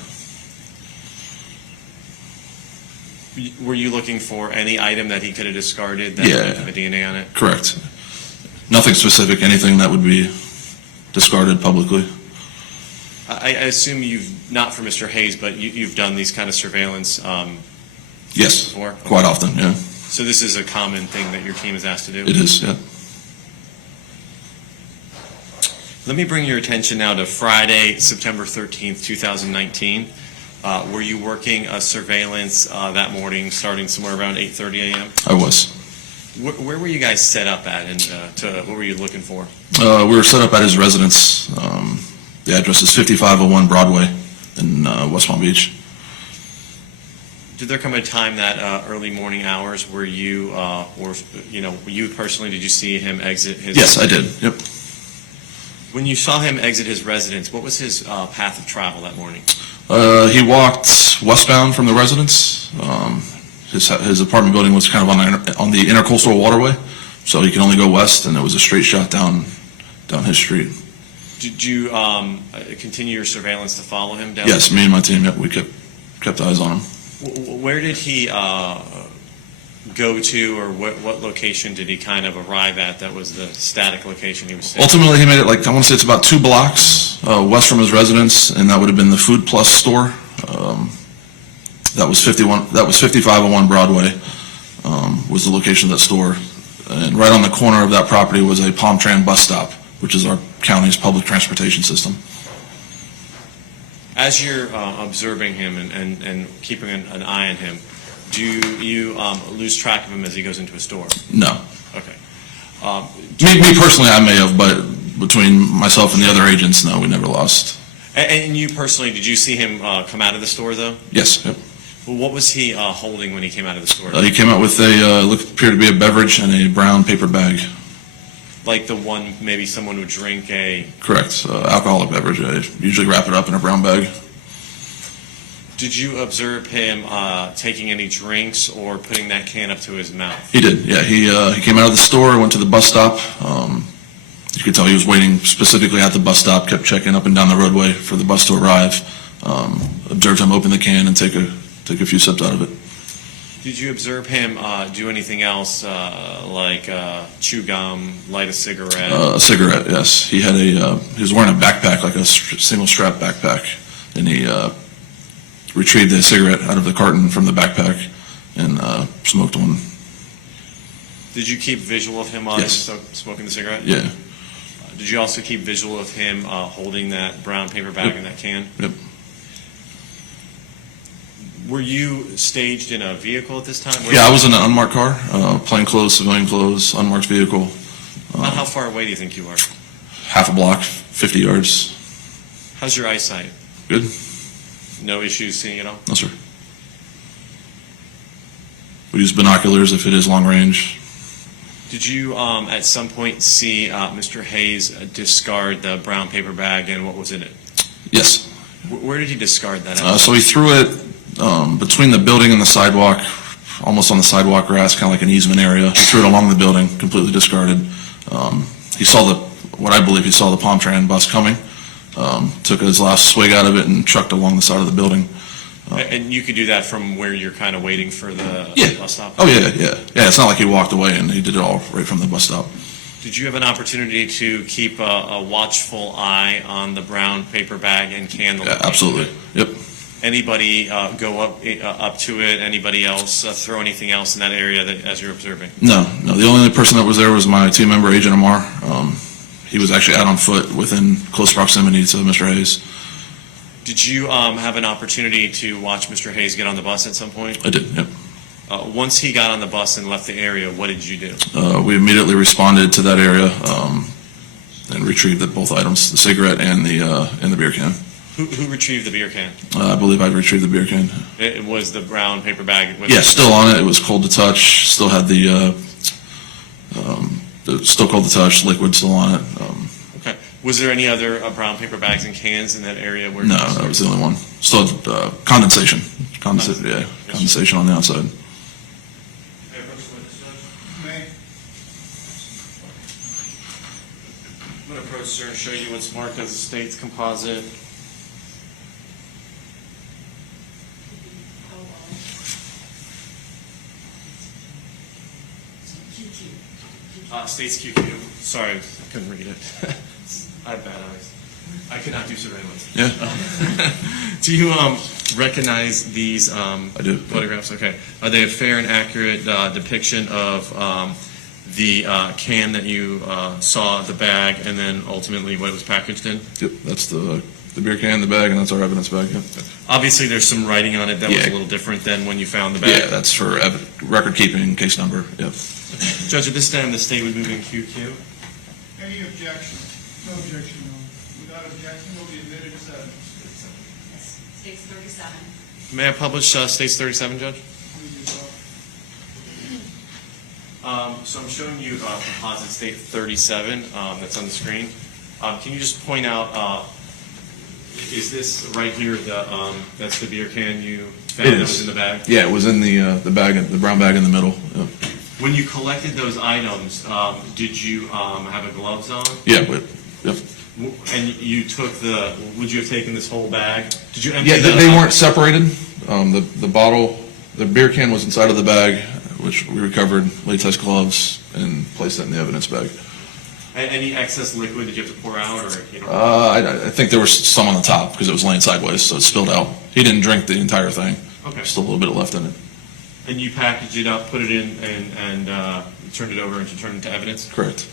Were you looking for any item that he could have discarded that Yeah. would have a DNA on it? Correct. Nothing specific, anything that would be discarded publicly. I assume you've, not for Mr. Hayes, but you've done these kind of surveillance Yes, before? quite often, yeah. So this is a common thing that your team is asked to do? It is, yeah. Let me bring your attention now to Friday, September 13th, 2019. Were you working a surveillance that morning, starting somewhere around 8:30 a.m.? I was. Where were you guys set up at, and what were you looking for? We were set up at his residence. The address is 5501 Broadway in West Palm Beach. Did there come a time that early morning hours where you, you personally, did you see him exit his? Yes, I did, yep. When you saw him exit his residence, what was his path of travel that morning? He walked westbound from the residence. His apartment building was kind of on the intercoastal waterway, so he could only go west, and it was a straight shot down his street. Did you continue your surveillance to follow him down? Yes, me and my team, yep, we kept eyes on him. Where did he go to, or what location did he kind of arrive at that was the static location he was staying? Ultimately, he made it, I want to say it's about 2 blocks west from his residence, and that would have been the Food Plus store. That was 5501 Broadway was the location of that store. And right on the corner of that property was a Palm-Tran bus stop, which is our county's public transportation system. As you're observing him and keeping an eye on him, do you lose track of him as he goes into a store? No. Okay. Me personally, I may have, but between myself and the other agents, no, we never lost. And you personally, did you see him come out of the store, though? Yes, yep. Well, what was he holding when he came out of the store? He came out with appeared to be a beverage and a brown paper bag. Like the one maybe someone would drink a... Correct, alcoholic beverage. I usually wrap it up in a brown bag. Did you observe him taking any drinks or putting that can up to his mouth? He did, yeah. He came out of the store, went to the bus stop. You could tell he was waiting specifically at the bus stop, kept checking up and down the roadway for the bus to arrive. Observed him open the can and take a few sips out of it. Did you observe him do anything else like chew gum, light a cigarette? A cigarette, yes. He was wearing a backpack, like a single strap backpack, and he retrieved the cigarette out of the carton from the backpack and smoked one. Did you keep visual of him Yes. smoking the cigarette? Yeah. Did you also keep visual of him holding that brown paper bag Yep. and that can? Yep. Were you staged in a vehicle at this time? Yeah, I was in an unmarked car, plain clothes, civilian clothes, unmarked vehicle. About how far away do you think you are? Half a block, 50 yards. How's your eyesight? Good? No issues seeing at all? No, sir. We use binoculars if it is long range. Did you at some point see Mr. Hayes discard the brown paper bag and what was in it? Yes. Where did he discard that at? So he threw it between the building and the sidewalk, almost on the sidewalk grass, kind of like an easement area. He threw it along the building, completely discarded. He saw what I believe he saw the Palmtran bus coming, took his last swig out of it and chucked along the side of the building. And you could do that from where you're kind of waiting for the bus stop? Oh, yeah. Yeah, it's not like he walked away and he did it all right from the bus stop. Did you have an opportunity to keep a watchful eye on the brown paper bag and can? Yeah, absolutely. Yep. Anybody go up to it? Anybody else throw anything else in that area as you're observing? No. The only person that was there was my team member, Agent Amar. He was actually out on foot within close proximity to Mr. Hayes. Did you have an opportunity to watch Mr. Hayes get on the bus at some point? I did, yep. Once he got on the bus and left the area, what did you do? We immediately responded to that area and retrieved both items, the cigarette and the beer can. Who retrieved the beer can? I believe I retrieved the beer can. It was the brown paper bag? Yeah, still on it. It was cold to touch. Still had still cold to touch, liquid still on it. Okay. Was there any other brown paper bags and cans in that area? Where No, that was the only one. Still had condensation. Condensation on the outside. I'm going to approach, sir, and show you what's marked as a state's composite. State's QQ. Sorry, I couldn't read it. I have bad eyes. I could not do surveillance. Yeah. Do you recognize these do. photographs? Okay. Are they a fair and accurate depiction of the can that you saw, the bag, and then ultimately what it was packaged in? Yep, that's the beer can, the bag, and that's our evidence bag. Yep. Obviously, there's some writing on it that was Yeah. a little different than when you found the bag. Yeah, that's for record keeping, case number. Yep. Judge, at this time, the state would move in QQ. Any objection? No objection, no. Without objection, will be admitted as evidence. States 37. May I publish States 37, Judge? So I'm showing you composite State 37 that's on the screen. Can you just point out, is this right here, that's the beer can you found that was in the bag? Yeah, it was in the bag, the brown bag in the middle. Yep. When you collected those items, did you have a gloves on? Yeah, but yep. And you took would you have taken this whole bag? Did you empty Yeah, they weren't separated. The bottle, the beer can was inside of the bag, which we recovered latex gloves and placed that in the evidence bag. Any excess liquid did you have to pour out, or you know? I think there was some on the top because it was laying sideways, so it spilled out. He didn't drink the entire thing. Okay. Still a little bit left in it. And you packaged it up, put it in, and turned it over and turned it into evidence? Correct.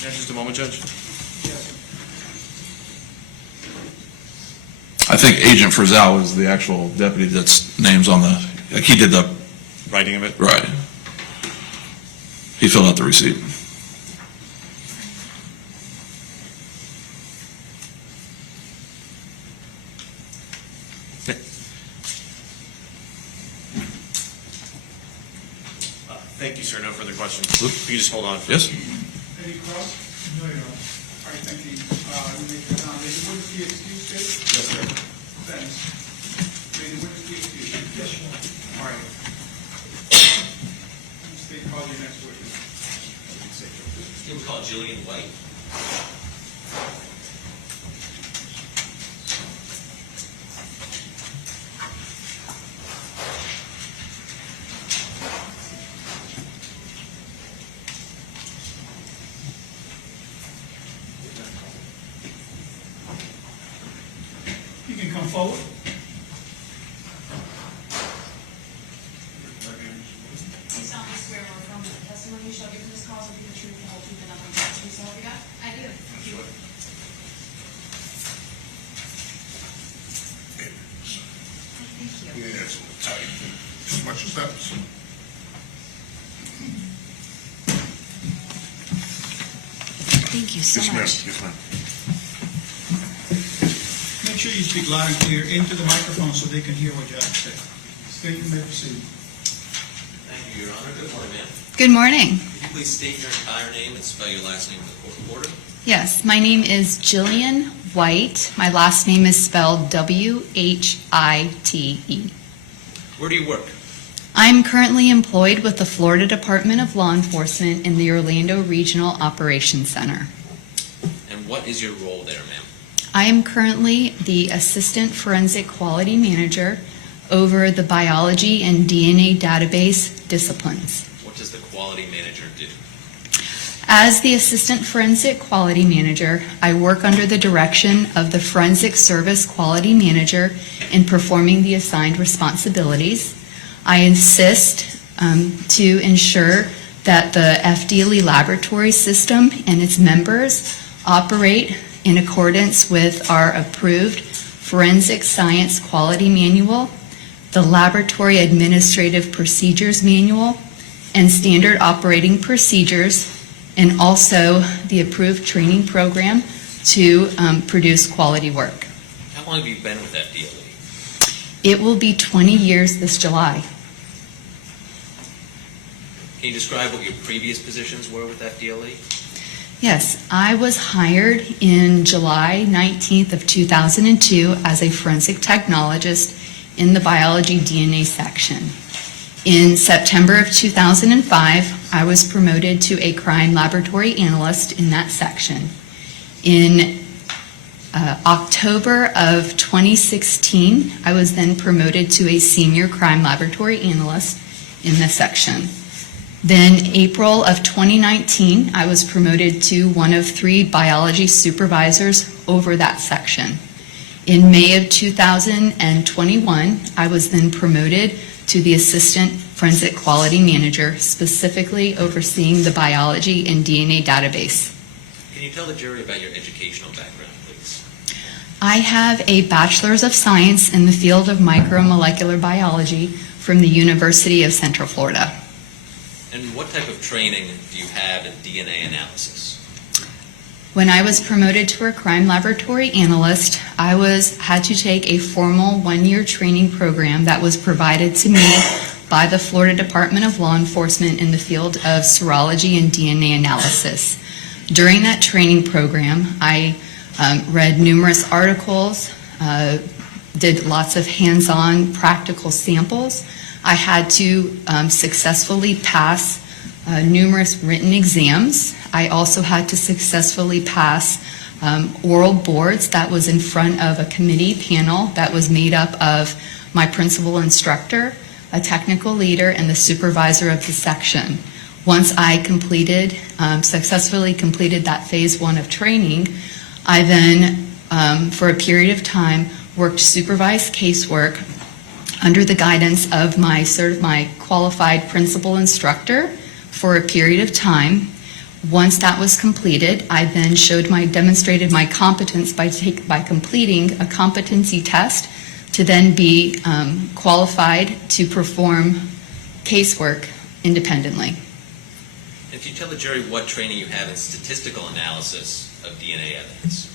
Just a moment, Judge. I think Agent Frizzell is the actual deputy that's names on he did the Writing of it? right. He filled out the receipt. Thank you, sir. No further questions. If you just hold on. Yes? Any cross? No, Your Honor. All right, thank you. You make the nomination. What is the excuse, Dave? Yes, sir. Thanks. Lady, what is the excuse? Yes, Your Honor. All right. State, call your next witness. It was called Julian White. You can come forward. You solemnly swear or affirm that the testimony you shall give in this cause will be the truth, the whole truth, and nothing but the truth, so help you God? I do. Thank you. Yeah, it's tight. As much as that. Thank you so Yes, ma'am. much. Yes, ma'am. Make sure you speak loud and clear into the microphone so they can hear what you have to say. State and may proceed. Thank you, Your Honor. Good morning, ma'am. Good morning. Could you please state your entire name and spell your last name for the court reporter? Yes, my name is Julian White. My last name is spelled White. Where do you work? I'm currently employed with the Florida Department of Law Enforcement in the Orlando Regional Operations Center. And what is your role there, ma'am? I am currently the Assistant Forensic Quality Manager over the biology and DNA database disciplines. What does the quality manager do? As the Assistant Forensic Quality Manager, I work under the direction of the Forensic Service Quality Manager in performing the assigned responsibilities. I assist to ensure that the FDLE laboratory system and its members operate in accordance with our approved Forensic Science Quality Manual, the Laboratory Administrative Procedures Manual, and Standard Operating Procedures, and also the approved training program to produce quality work. How long have you been with FDLE? It will be 20 years this July. Can you describe what your previous positions were with FDLE? Yes, I was hired in July 19th of 2002 as a forensic technologist in the biology DNA section. In September of 2005, I was promoted to a crime laboratory analyst in that section. In October of 2016, I was then promoted to a senior crime laboratory analyst in the section. Then April of 2019, I was promoted to one of 3 biology supervisors over that section. In May of 2021, I was then promoted to the Assistant Forensic Quality Manager, specifically overseeing the biology and DNA database. Can you tell the jury about your educational background, please? I have a Bachelor's of Science in the field of micromolecular biology from the University of Central Florida. And what type of training do you have in DNA analysis? When I was promoted to a crime laboratory analyst, I had to take a formal 1-year training program that was provided to me by the Florida Department of Law Enforcement in the field of serology and DNA analysis. During that training program, I read numerous articles, did lots of hands-on practical samples. I had to successfully pass numerous written exams. I also had to successfully pass oral boards that was in front of a committee panel that was made up of my principal instructor, a technical leader, and the supervisor of the section. Once I successfully completed that phase 1 of training, I then, for a period of time, worked supervised casework under the guidance of my qualified principal instructor for a period of time. Once that was completed, I then demonstrated my competence by completing a competency test to then be qualified to perform casework independently. If you tell the jury what training you have in statistical analysis of DNA evidence.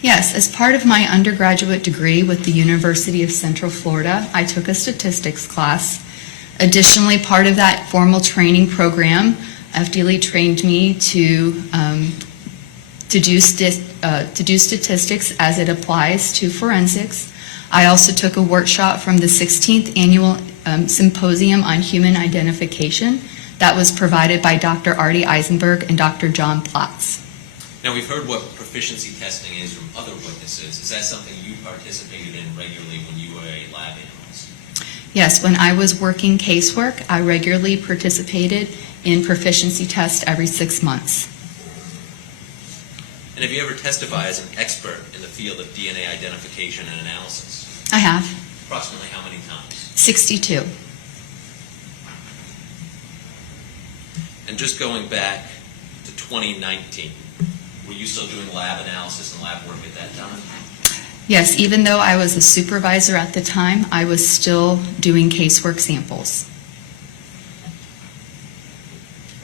Yes, as part of my undergraduate degree with the University of Central Florida, I took a statistics class. Additionally, part of that formal training program, FDLE trained me to do statistics as it applies to forensics. I also took a workshop from the 16th Annual Symposium on Human Identification that was provided by Dr. Artie Eisenberg and Dr. John Platz. Now, we've heard what proficiency testing is from other witnesses. Is that something you participated in regularly when you were a lab analyst? Yes, when I was working casework, I regularly participated in proficiency tests every 6 months. And have you ever testified as an expert in the field of DNA identification and analysis? I have. Approximately how many times? 62. And just going back to 2019, were you still doing lab analysis and lab work at that time? Yes, even though I was a supervisor at the time, I was still doing casework samples.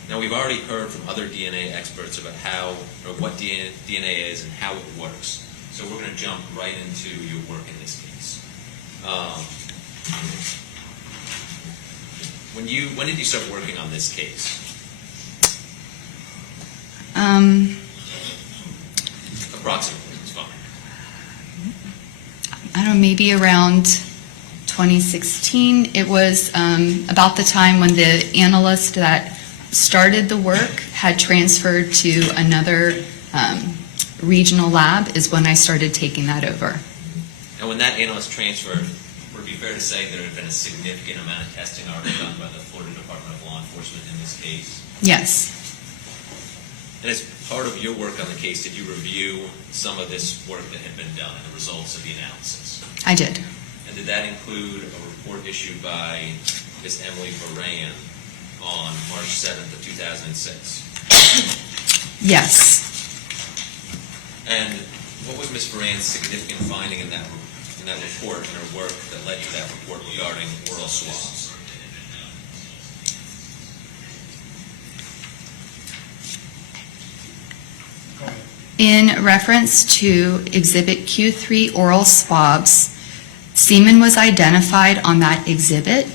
Now, we've already heard from other DNA experts about how, or what DNA is and how it works. So we're going to jump right into your work in this case. When did you start working on this case? Approximately, it's fine. I don't know, maybe around 2016. It was about the time when the analyst that started the work had transferred to another regional lab is when I started taking that over. And when that analyst transferred, would it be fair to say there had been a significant amount of testing already done by the Florida Department of Law Enforcement in this case? Yes. And as part of your work on the case, did you review some of this work that had been done and the results of the analysis? I did. And did that include a report issued by Ms. Emily Varan on March 7th of 2006? Yes. And what was Ms. Varan's significant finding in that report, in her work, that led to that report regarding oral swabs? In reference to Exhibit Q3 oral swabs, semen was identified on that exhibit,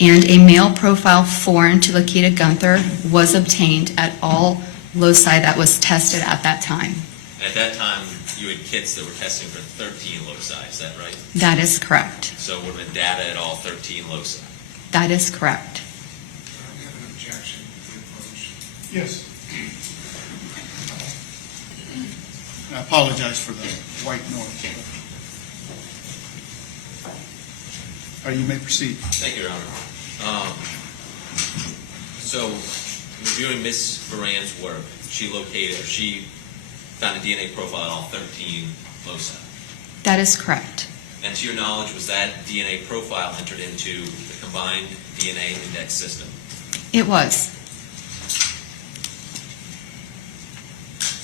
and a male profile foreign to Laquetta Gunther was obtained at all loci that was tested at that time. And at that time, you had kits that were testing for 13 loci, is that right? That is correct. So it would have been data at all 13 loci. That is correct. We have an objection to the approach. Yes. I apologize for the white noise. You may proceed. Thank you, Your Honor. So, reviewing Ms. Varan's work, she found a DNA profile on all 13 loci. That is correct. And to your knowledge, was that DNA profile entered into the combined DNA index system? It was.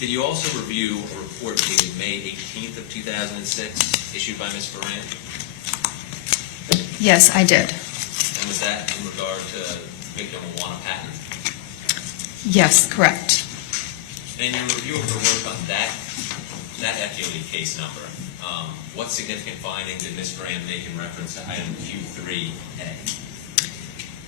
Did you also review a report dated May 18th of 2006 issued by Ms. Varan? Yes, I did. And was that in regard to victim Iwana Patton? Yes, correct. And in your review of her work on that FDLE case number, what significant findings did Ms. Varan make in reference to item Q3A?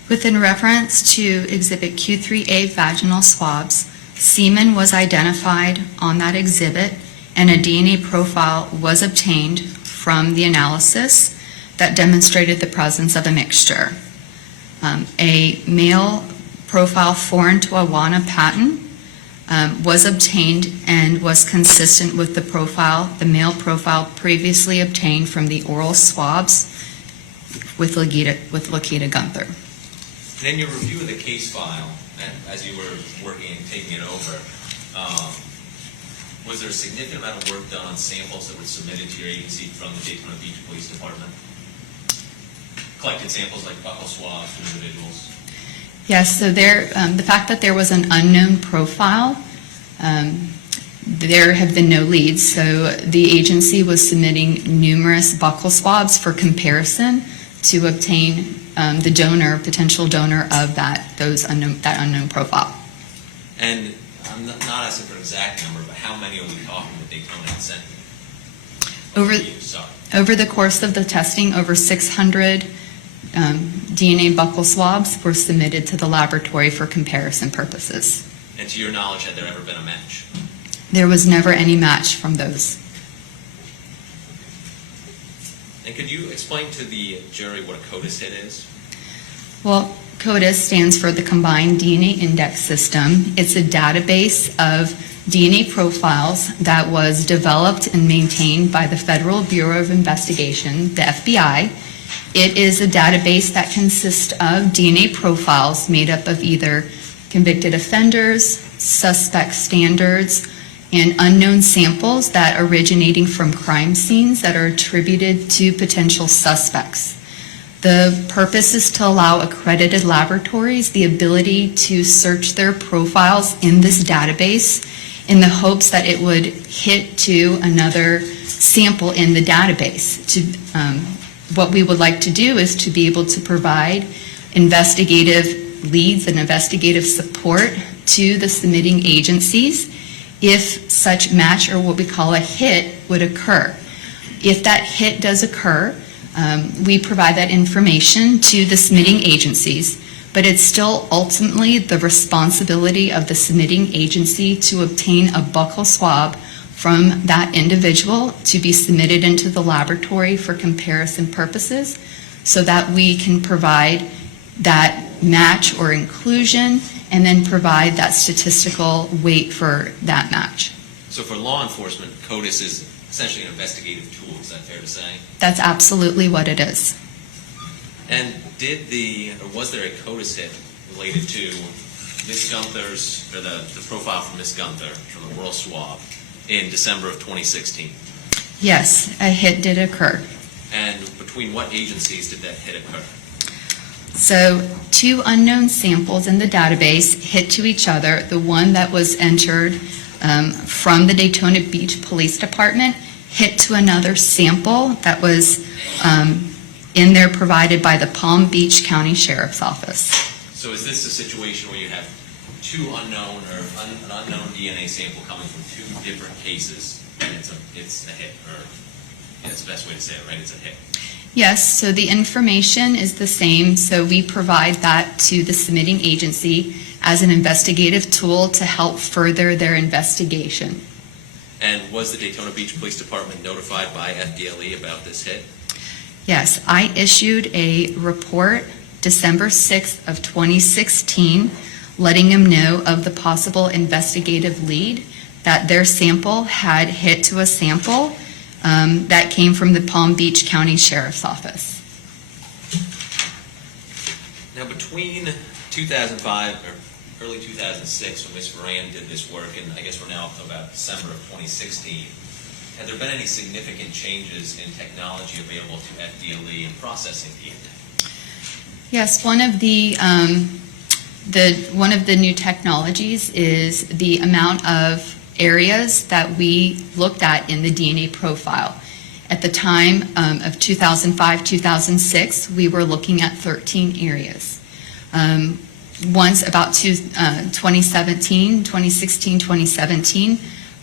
Within reference to Exhibit Q3A vaginal swabs, semen was identified on that exhibit, and a DNA profile was obtained from the analysis that demonstrated the presence of a mixture. A male profile foreign to Iwana Patton was obtained and was consistent with the male profile previously obtained from the oral swabs with Laquetta Gunther. And in your review of the case file, and as you were working and taking it over, was there a significant amount of work done on samples that were submitted to your agency from the Daytona Beach Police Department? Collected samples like buccal swabs from individuals? Yes, so the fact that there was an unknown profile, there have been no leads, so the agency was submitting numerous buccal swabs for comparison to obtain the potential donor of that unknown profile. And I'm not asking for an exact number, but how many are we talking that Daytona had sent? Over the course of the testing, over 600 DNA buccal swabs were submitted to the laboratory for comparison purposes. And to your knowledge, had there ever been a match? There was never any match from those. And could you explain to the jury what a CODIS hit is? Well, CODIS stands for the Combined DNA Index System. It's a database of DNA profiles that was developed and maintained by the Federal Bureau of Investigation, the FBI. It is a database that consists of DNA profiles made up of either convicted offenders, suspect standards, and unknown samples that originating from crime scenes that are attributed to potential suspects. The purpose is to allow accredited laboratories the ability to search their profiles in this database in the hopes that it would hit to another sample in the database. What we would like to do is to be able to provide investigative leads and investigative support to the submitting agencies if such match, or what we call a hit, would occur. If that hit does occur, we provide that information to the submitting agencies, but it's still ultimately the responsibility of the submitting agency to obtain a buccal swab from that individual to be submitted into the laboratory for comparison purposes so that we can provide that match or inclusion and then provide that statistical weight for that match. So for law enforcement, CODIS is essentially an investigative tool, is that fair to say? That's absolutely what it is. And was there a CODIS hit related to Ms. Gunther's, or the profile from Ms. Gunther from the oral swab in December of 2016? Yes, a hit did occur. And between what agencies did that hit occur? So 2 unknown samples in the database hit to each other. The one that was entered from the Daytona Beach Police Department hit to another sample that was in there provided by the Palm Beach County Sheriff's Office. So is this a situation where you have two unknown or an unknown DNA sample coming from 2 different cases and it's a hit, or that's the best way to say it, right? It's a hit. Yes, so the information is the same, so we provide that to the submitting agency as an investigative tool to help further their investigation. And was the Daytona Beach Police Department notified by FDLE about this hit? Yes, I issued a report December 6th of 2016 letting them know of the possible investigative lead that their sample had hit to a sample that came from the Palm Beach County Sheriff's Office. Now, between 2005 or early 2006, when Ms. Moran did this work, and I guess we're now up to about December of 2016, have there been any significant changes in technology available to FDLE in processing DNA? Yes, one of the new technologies is the amount of areas that we looked at in the DNA profile. At the time of 2005-2006, we were looking at 13 areas. Once about 2016-2017,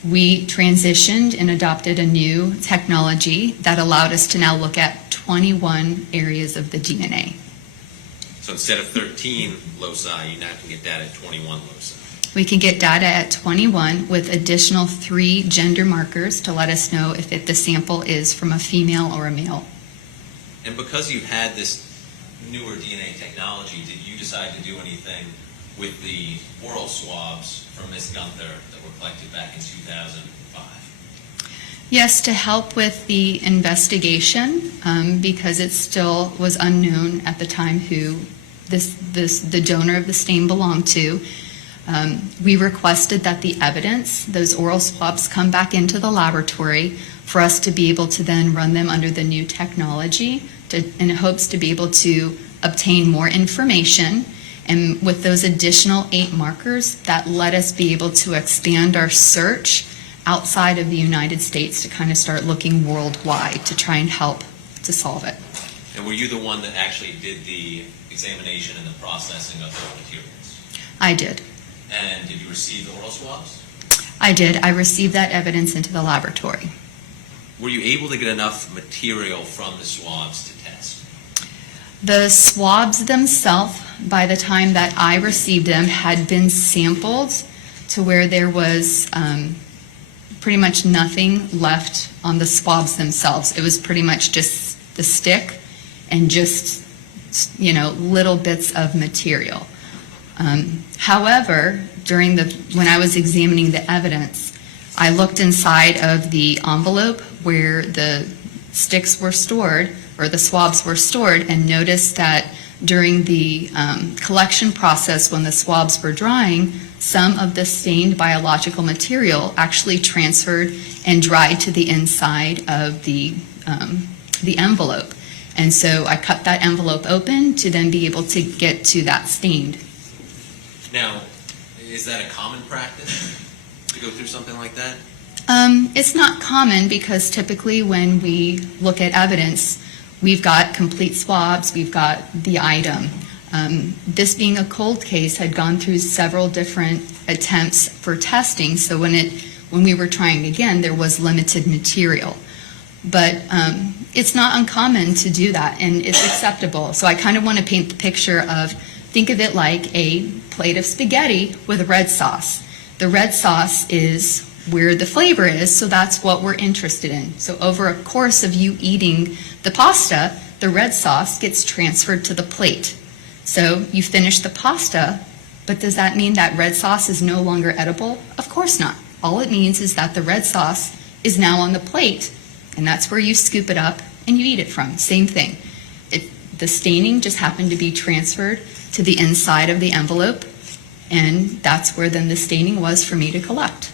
we transitioned and adopted a new technology that allowed us to now look at 21 areas of the DNA. So instead of 13 loci, you now can get data at 21 loci. We can get data at 21 with additional 3 gender markers to let us know if the sample is from a female or a male. And because you had this newer DNA technology, did you decide to do anything with the oral swabs from Ms. Gunther that were collected back in 2005? Yes, to help with the investigation, because it still was unknown at the time who the donor of the stain belonged to. We requested that the evidence, those oral swabs, come back into the laboratory for us to be able to then run them under the new technology in hopes to be able to obtain more information. And with those additional 8 markers, that let us be able to expand our search outside of the United States to kind of start looking worldwide to try and help to solve it. And were you the one that actually did the examination and the processing of those materials? I did. And did you receive the oral swabs? I did. I received that evidence into the laboratory. Were you able to get enough material from the swabs to test? The swabs themselves, by the time that I received them, had been sampled to where there was pretty much nothing left on the swabs themselves. It was pretty much just the stick and just, little bits of material. However, when I was examining the evidence, I looked inside of the envelope where the sticks were stored, or the swabs were stored, and noticed that during the collection process when the swabs were drying, some of the stained biological material actually transferred and dried to the inside of the envelope. And so I cut that envelope open to then be able to get to that stained. Now, is that a common practice to go through something like that? It's not common because typically when we look at evidence, we've got complete swabs, we've got the item. This being a cold case had gone through several different attempts for testing, so when we were trying again, there was limited material. But it's not uncommon to do that, and it's acceptable. So I kind of want to paint the picture of, think of it like a plate of spaghetti with red sauce. The red sauce is where the flavor is, so that's what we're interested in. So over a course of you eating the pasta, the red sauce gets transferred to the plate. So you finish the pasta, but does that mean that red sauce is no longer edible? Of course not. All it means is that the red sauce is now on the plate, and that's where you scoop it up and you eat it from. Same thing. The staining just happened to be transferred to the inside of the envelope, and that's where then the staining was for me to collect.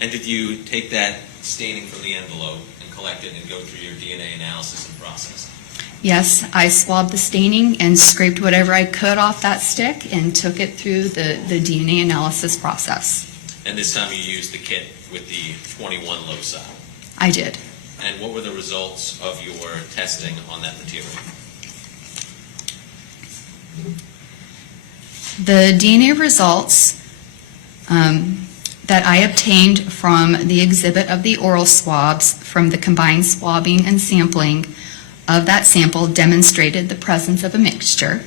And did you take that staining from the envelope and collect it and go through your DNA analysis and process? Yes, I swabbed the staining and scraped whatever I could off that stick and took it through the DNA analysis process. And this time you used the kit with the 21 loci. I did. And what were the results of your testing on that material? The DNA results that I obtained from the exhibit of the oral swabs from the combined swabbing and sampling of that sample demonstrated the presence of a mixture.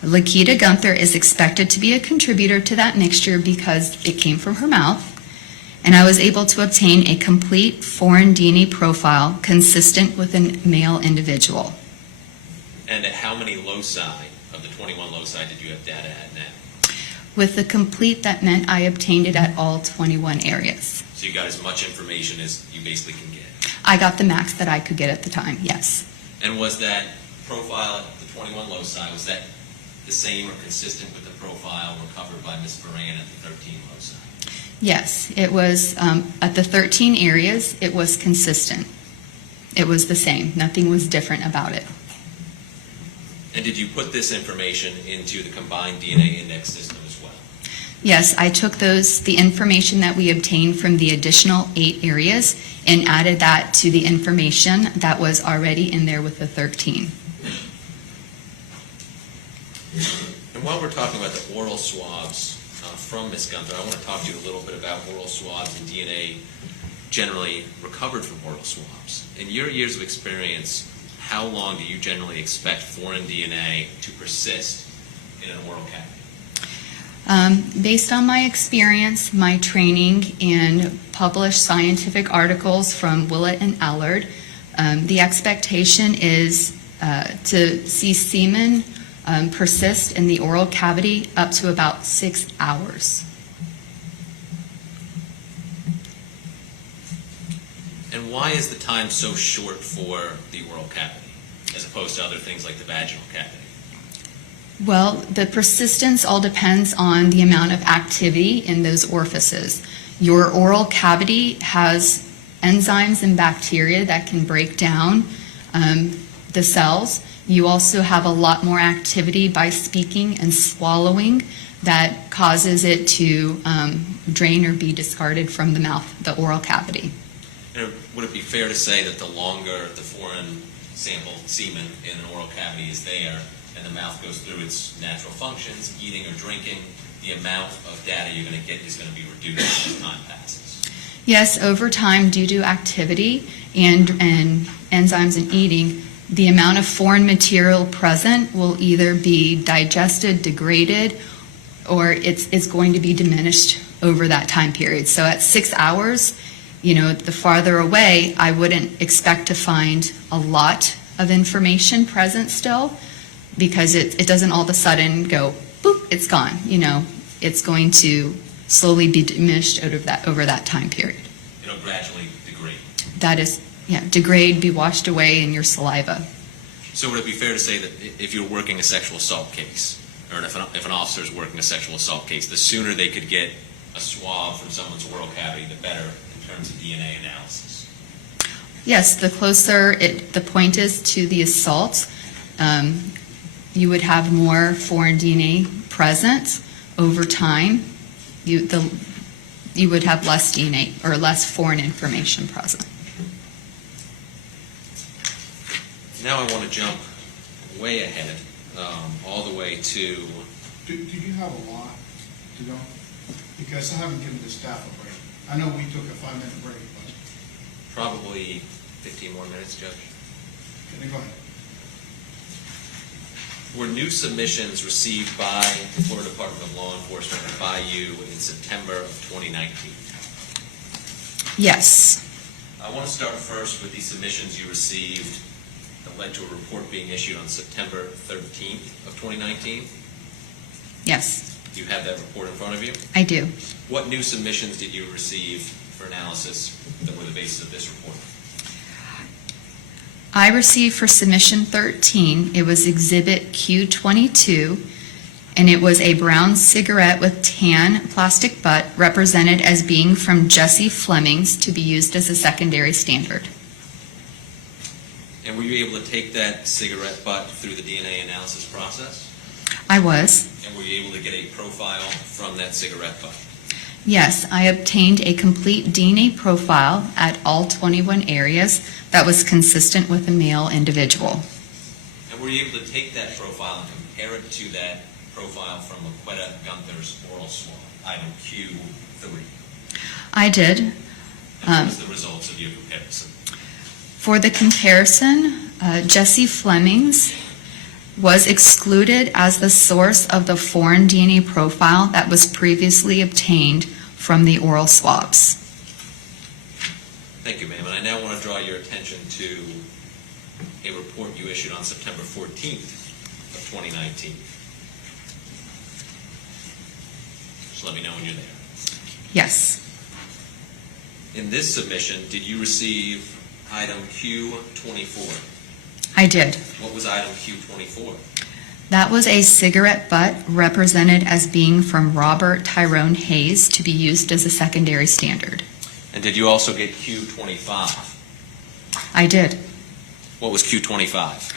Laquetta Gunther is expected to be a contributor to that mixture because it came from her mouth, and I was able to obtain a complete foreign DNA profile consistent with a male individual. And at how many loci of the 21 loci did you have data at now? With the complete, that meant I obtained it at all 21 areas. So you got as much information as you basically can get. I got the max that I could get at the time, yes. And was that profile at the 21 loci, was that the same or consistent with the profile recovered by Ms. Moran at the 13 loci? Yes, it was, at the 13 areas, it was consistent. It was the same. Nothing was different about it. And did you put this information into the combined DNA index system as well? Yes, I took the information that we obtained from the additional 8 areas and added that to the information that was already in there with the 13. And while we're talking about the oral swabs from Ms. Gunther, I want to talk to you a little bit about oral swabs and DNA generally recovered from oral swabs. In your years of experience, how long do you generally expect foreign DNA to persist in an oral cavity? Based on my experience, my training, and published scientific articles from Willett and Allard, the expectation is to see semen persist in the oral cavity up to about 6 hours. And why is the time so short for the oral cavity as opposed to other things like the vaginal cavity? Well, the persistence all depends on the amount of activity in those orifices. Your oral cavity has enzymes and bacteria that can break down the cells. You also have a lot more activity by speaking and swallowing that causes it to drain or be discarded from the mouth, the oral cavity. And would it be fair to say that the longer the foreign sample semen in an oral cavity is there and the mouth goes through its natural functions, eating or drinking, the amount of data you're going to get is going to be reduced as time passes? Yes, over time, due to activity and enzymes and eating, the amount of foreign material present will either be digested, degraded, or it's going to be diminished over that time period. So at 6 hours, the farther away, I wouldn't expect to find a lot of information present still, because it doesn't all of a sudden go, boop, it's gone. It's going to slowly be diminished over that time period. It'll gradually degrade. That is, degrade, be washed away in your saliva. So would it be fair to say that if you're working a sexual assault case, or if an officer is working a sexual assault case, the sooner they could get a swab from someone's oral cavity, the better in terms of DNA analysis? Yes, the closer the point is to the assault, you would have more foreign DNA present over time. You would have less DNA or less foreign information present. Now I want to jump way ahead, all the way to, Do you have a lot to go? Because I haven't given the staff a break. I know we took a 5-minute break, but probably 15 more minutes, Judge. can they go ahead? Were new submissions received by the Florida Department of Law Enforcement and by you in September of 2019? Yes. I want to start first with the submissions you received that led to a report being issued on September 13th of 2019. Yes, Do you have that report in front of you? I do. What new submissions did you receive for analysis that were the basis of this report? I received for submission 13, it was Exhibit Q22, and it was a brown cigarette with tan plastic butt represented as being from Jesse Fleming's to be used as a secondary standard. And were you able to take that cigarette butt through the DNA analysis process? I was. And were you able to get a profile from that cigarette butt? Yes, I obtained a complete DNA profile at all 21 areas that was consistent with a male individual. And were you able to take that profile and compare it to that profile from Laquetta Gunther's oral swab, item Q3? I did. And what was the results of your comparison? For the comparison, Jesse Fleming's was excluded as the source of the foreign DNA profile that was previously obtained from the oral swabs. Thank you, ma'am. And I now want to draw your attention to a report you issued on September 14th of 2019. Just let me know when you're there. Yes, In this submission, did you receive item Q24? I did. What was item Q24? That was a cigarette butt represented as being from Robert Tyrone Hayes to be used as a secondary standard. And did you also get Q25? I did. What was Q25?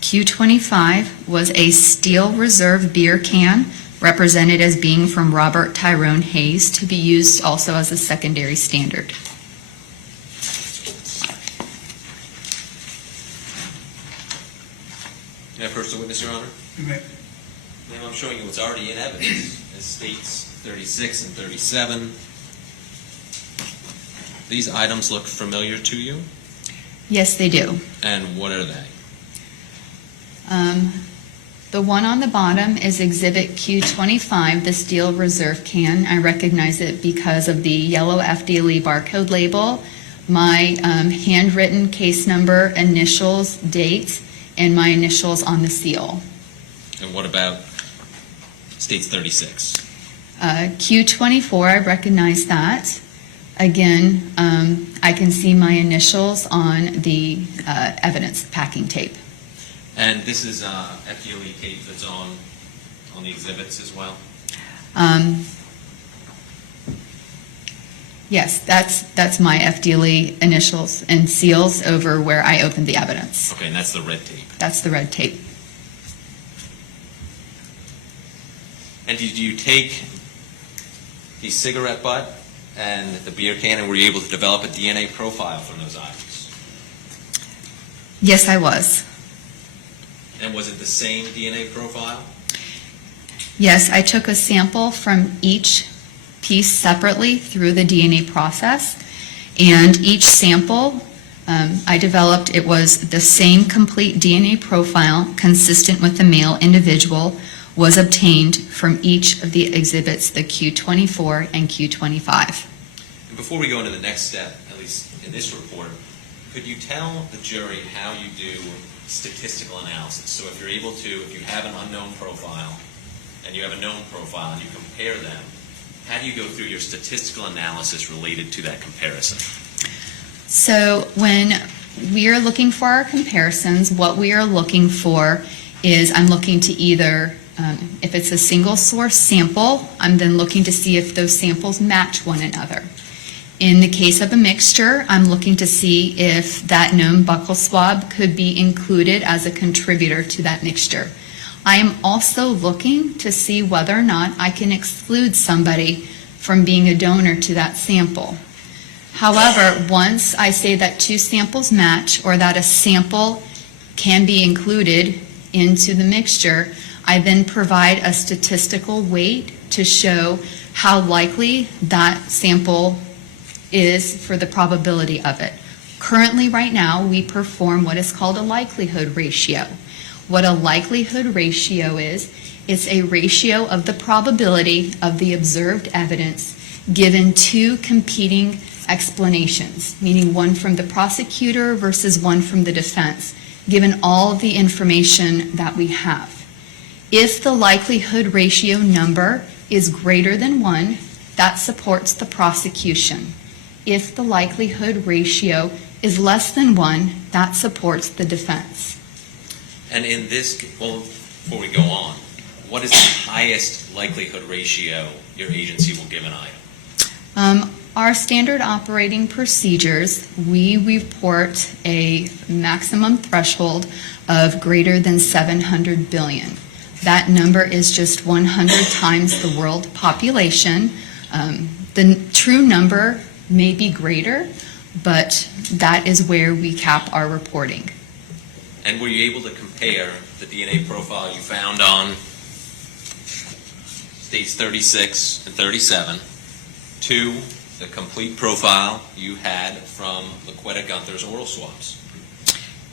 Q25 was a Steel Reserve beer can represented as being from Robert Tyrone Hayes to be used also as a secondary standard. Can I have personal witness, Your Honor? You may. Ma'am, I'm showing you what's already in evidence, as states 36 and 37. These items look familiar to you, Yes, they do. and what are they? The one on the bottom is Exhibit Q25, the Steel Reserve can. I recognize it because of the yellow FDLE barcode label, my handwritten case number, initials, dates, and my initials on the seal. And what about states 36? Q24, I recognize that. Again, I can see my initials on the evidence packing tape. And this is FDLE tape that's on the exhibits as well? Yes, that's my FDLE initials and seals over where I opened the evidence. Okay, and that's the red tape. That's the red tape. And did you take the cigarette butt and the beer can, and were you able to develop a DNA profile from those items? Yes, I was. And was it the same DNA profile? Yes, I took a sample from each piece separately through the DNA process, and each sample It was the same complete DNA profile consistent with the male individual was obtained from each of the exhibits, the Q24 and Q25. And before we go into the next step, at least in this report, could you tell the jury how you do statistical analysis? So if you're able to, if you have an unknown profile and you have a known profile and you compare them, how do you go through your statistical analysis related to that comparison? So when we are looking for our comparisons, what we are looking for is I'm looking to either, if it's a single source sample, I'm then looking to see if those samples match one another. In the case of a mixture, I'm looking to see if that known buccal swab could be included as a contributor to that mixture. I am also looking to see whether or not I can exclude somebody from being a donor to that sample. However, once I say that two samples match or that a sample can be included into the mixture, I then provide a statistical weight to show how likely that sample is for the probability of it. Currently, right now, we perform what is called a likelihood ratio. What a likelihood ratio is, it's a ratio of the probability of the observed evidence given two competing explanations, meaning one from the prosecutor versus one from the defense, given all of the information that we have. If the likelihood ratio number is greater than 1, that supports the prosecution. If the likelihood ratio is less than 1, that supports the defense. And in this, well, before we go on, what is the highest likelihood ratio your agency will give an item? Our standard operating procedures, we report a maximum threshold of greater than 700 billion. That number is just 100 times the world population. The true number may be greater, but that is where we cap our reporting. And were you able to compare the DNA profile you found on states 36 and 37 to the complete profile you had from Laquetta Gunther's oral swabs?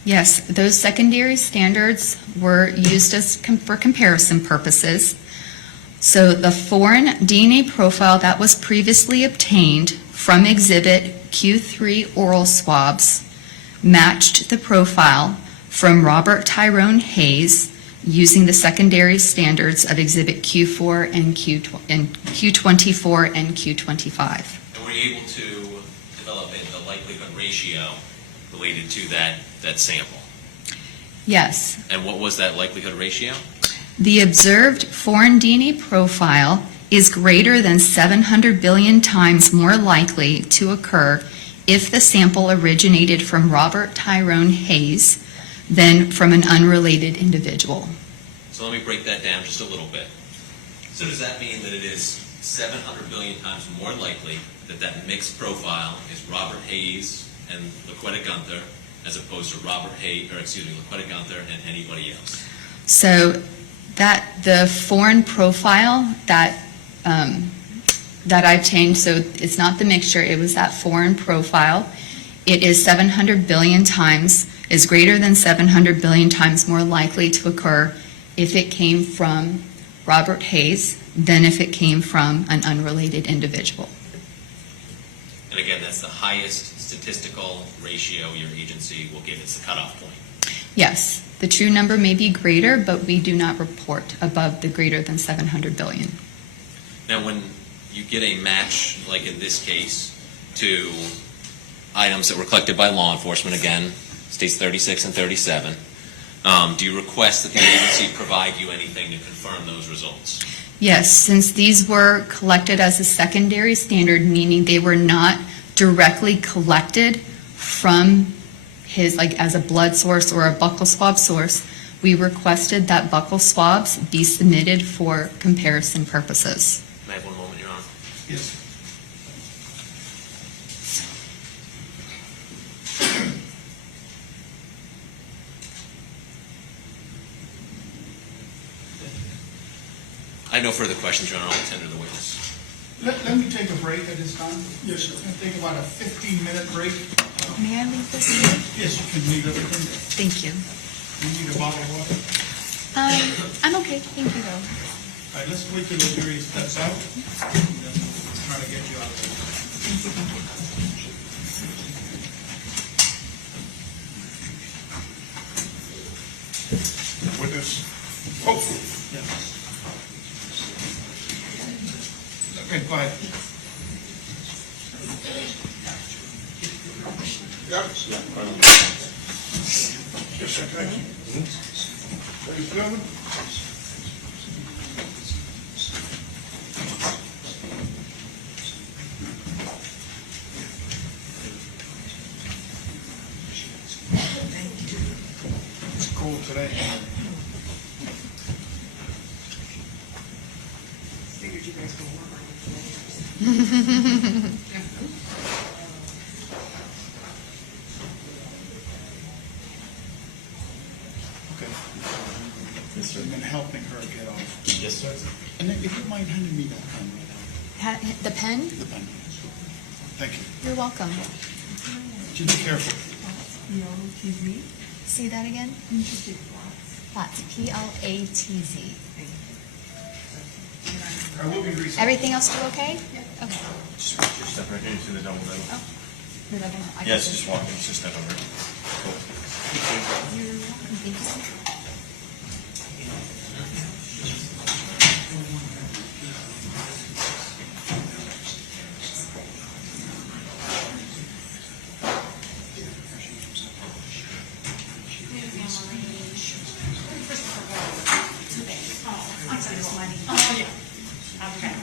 Yes, those secondary standards were used for comparison purposes. So the foreign DNA profile that was previously obtained from Exhibit Q3 oral swabs matched the profile from Robert Tyrone Hayes using the secondary standards of Exhibit Q4 and Q24 and Q25. And were you able to develop the likelihood ratio related to that sample? Yes. And what was that likelihood ratio? The observed foreign DNA profile is greater than 700 billion times more likely to occur if the sample originated from Robert Tyrone Hayes than from an unrelated individual. So let me break that down just a little bit. So does that mean that it is 700 billion times more likely that that mixed profile is Robert Hayes and Laquetta Gunther as opposed to Laquetta Gunther and anybody else? So that the foreign profile that I changed, so it's not the mixture, it was that foreign profile. It is 700 billion times, is greater than 700 billion times more likely to occur if it came from Robert Hayes than if it came from an unrelated individual. And again, that's the highest statistical ratio your agency will give. It's the cutoff point. Yes, the true number may be greater, but we do not report above the greater than 700 billion. Now, when you get a match, like in this case, to items that were collected by law enforcement, again, states 36 and 37, do you request that the agency provide you anything to confirm those results? Yes, since these were collected as a secondary standard, meaning they were not directly collected from his, like as a blood source or a buccal swab source, we requested that buccal swabs be submitted for comparison purposes. May I have one moment, Your Honor? Yes. I have no further questions, Your Honor. I'll tender the witness. Let me take a break at this time. Yes, sir. I'm going to take about a 15-minute break. May I leave this here? Yes, you can leave everything there. Thank you. You need a bottle of water? I'm okay, thank you though. All right, let's wait till the jury steps out, and then we'll try to get you out of there. Witness. Oh, yes. Okay, go ahead. Yes, sir, thank you. Ladies and gentlemen. It's cold today. Figured you guys were warm on Okay. Yes, sir. And then helping her get off. Yes, sir. And then if you mind handing me that pen right now, The pen? the pen. Thank you. You're welcome. Just be careful. See that again? Platz, P-L-A-T-Z. I will be recessed. Everything else do okay? Okay. Just step right here, you see the double window? Oh. Yes, just walk, just step over. Cool. You're welcome. Thank you. Oh, yeah. Okay.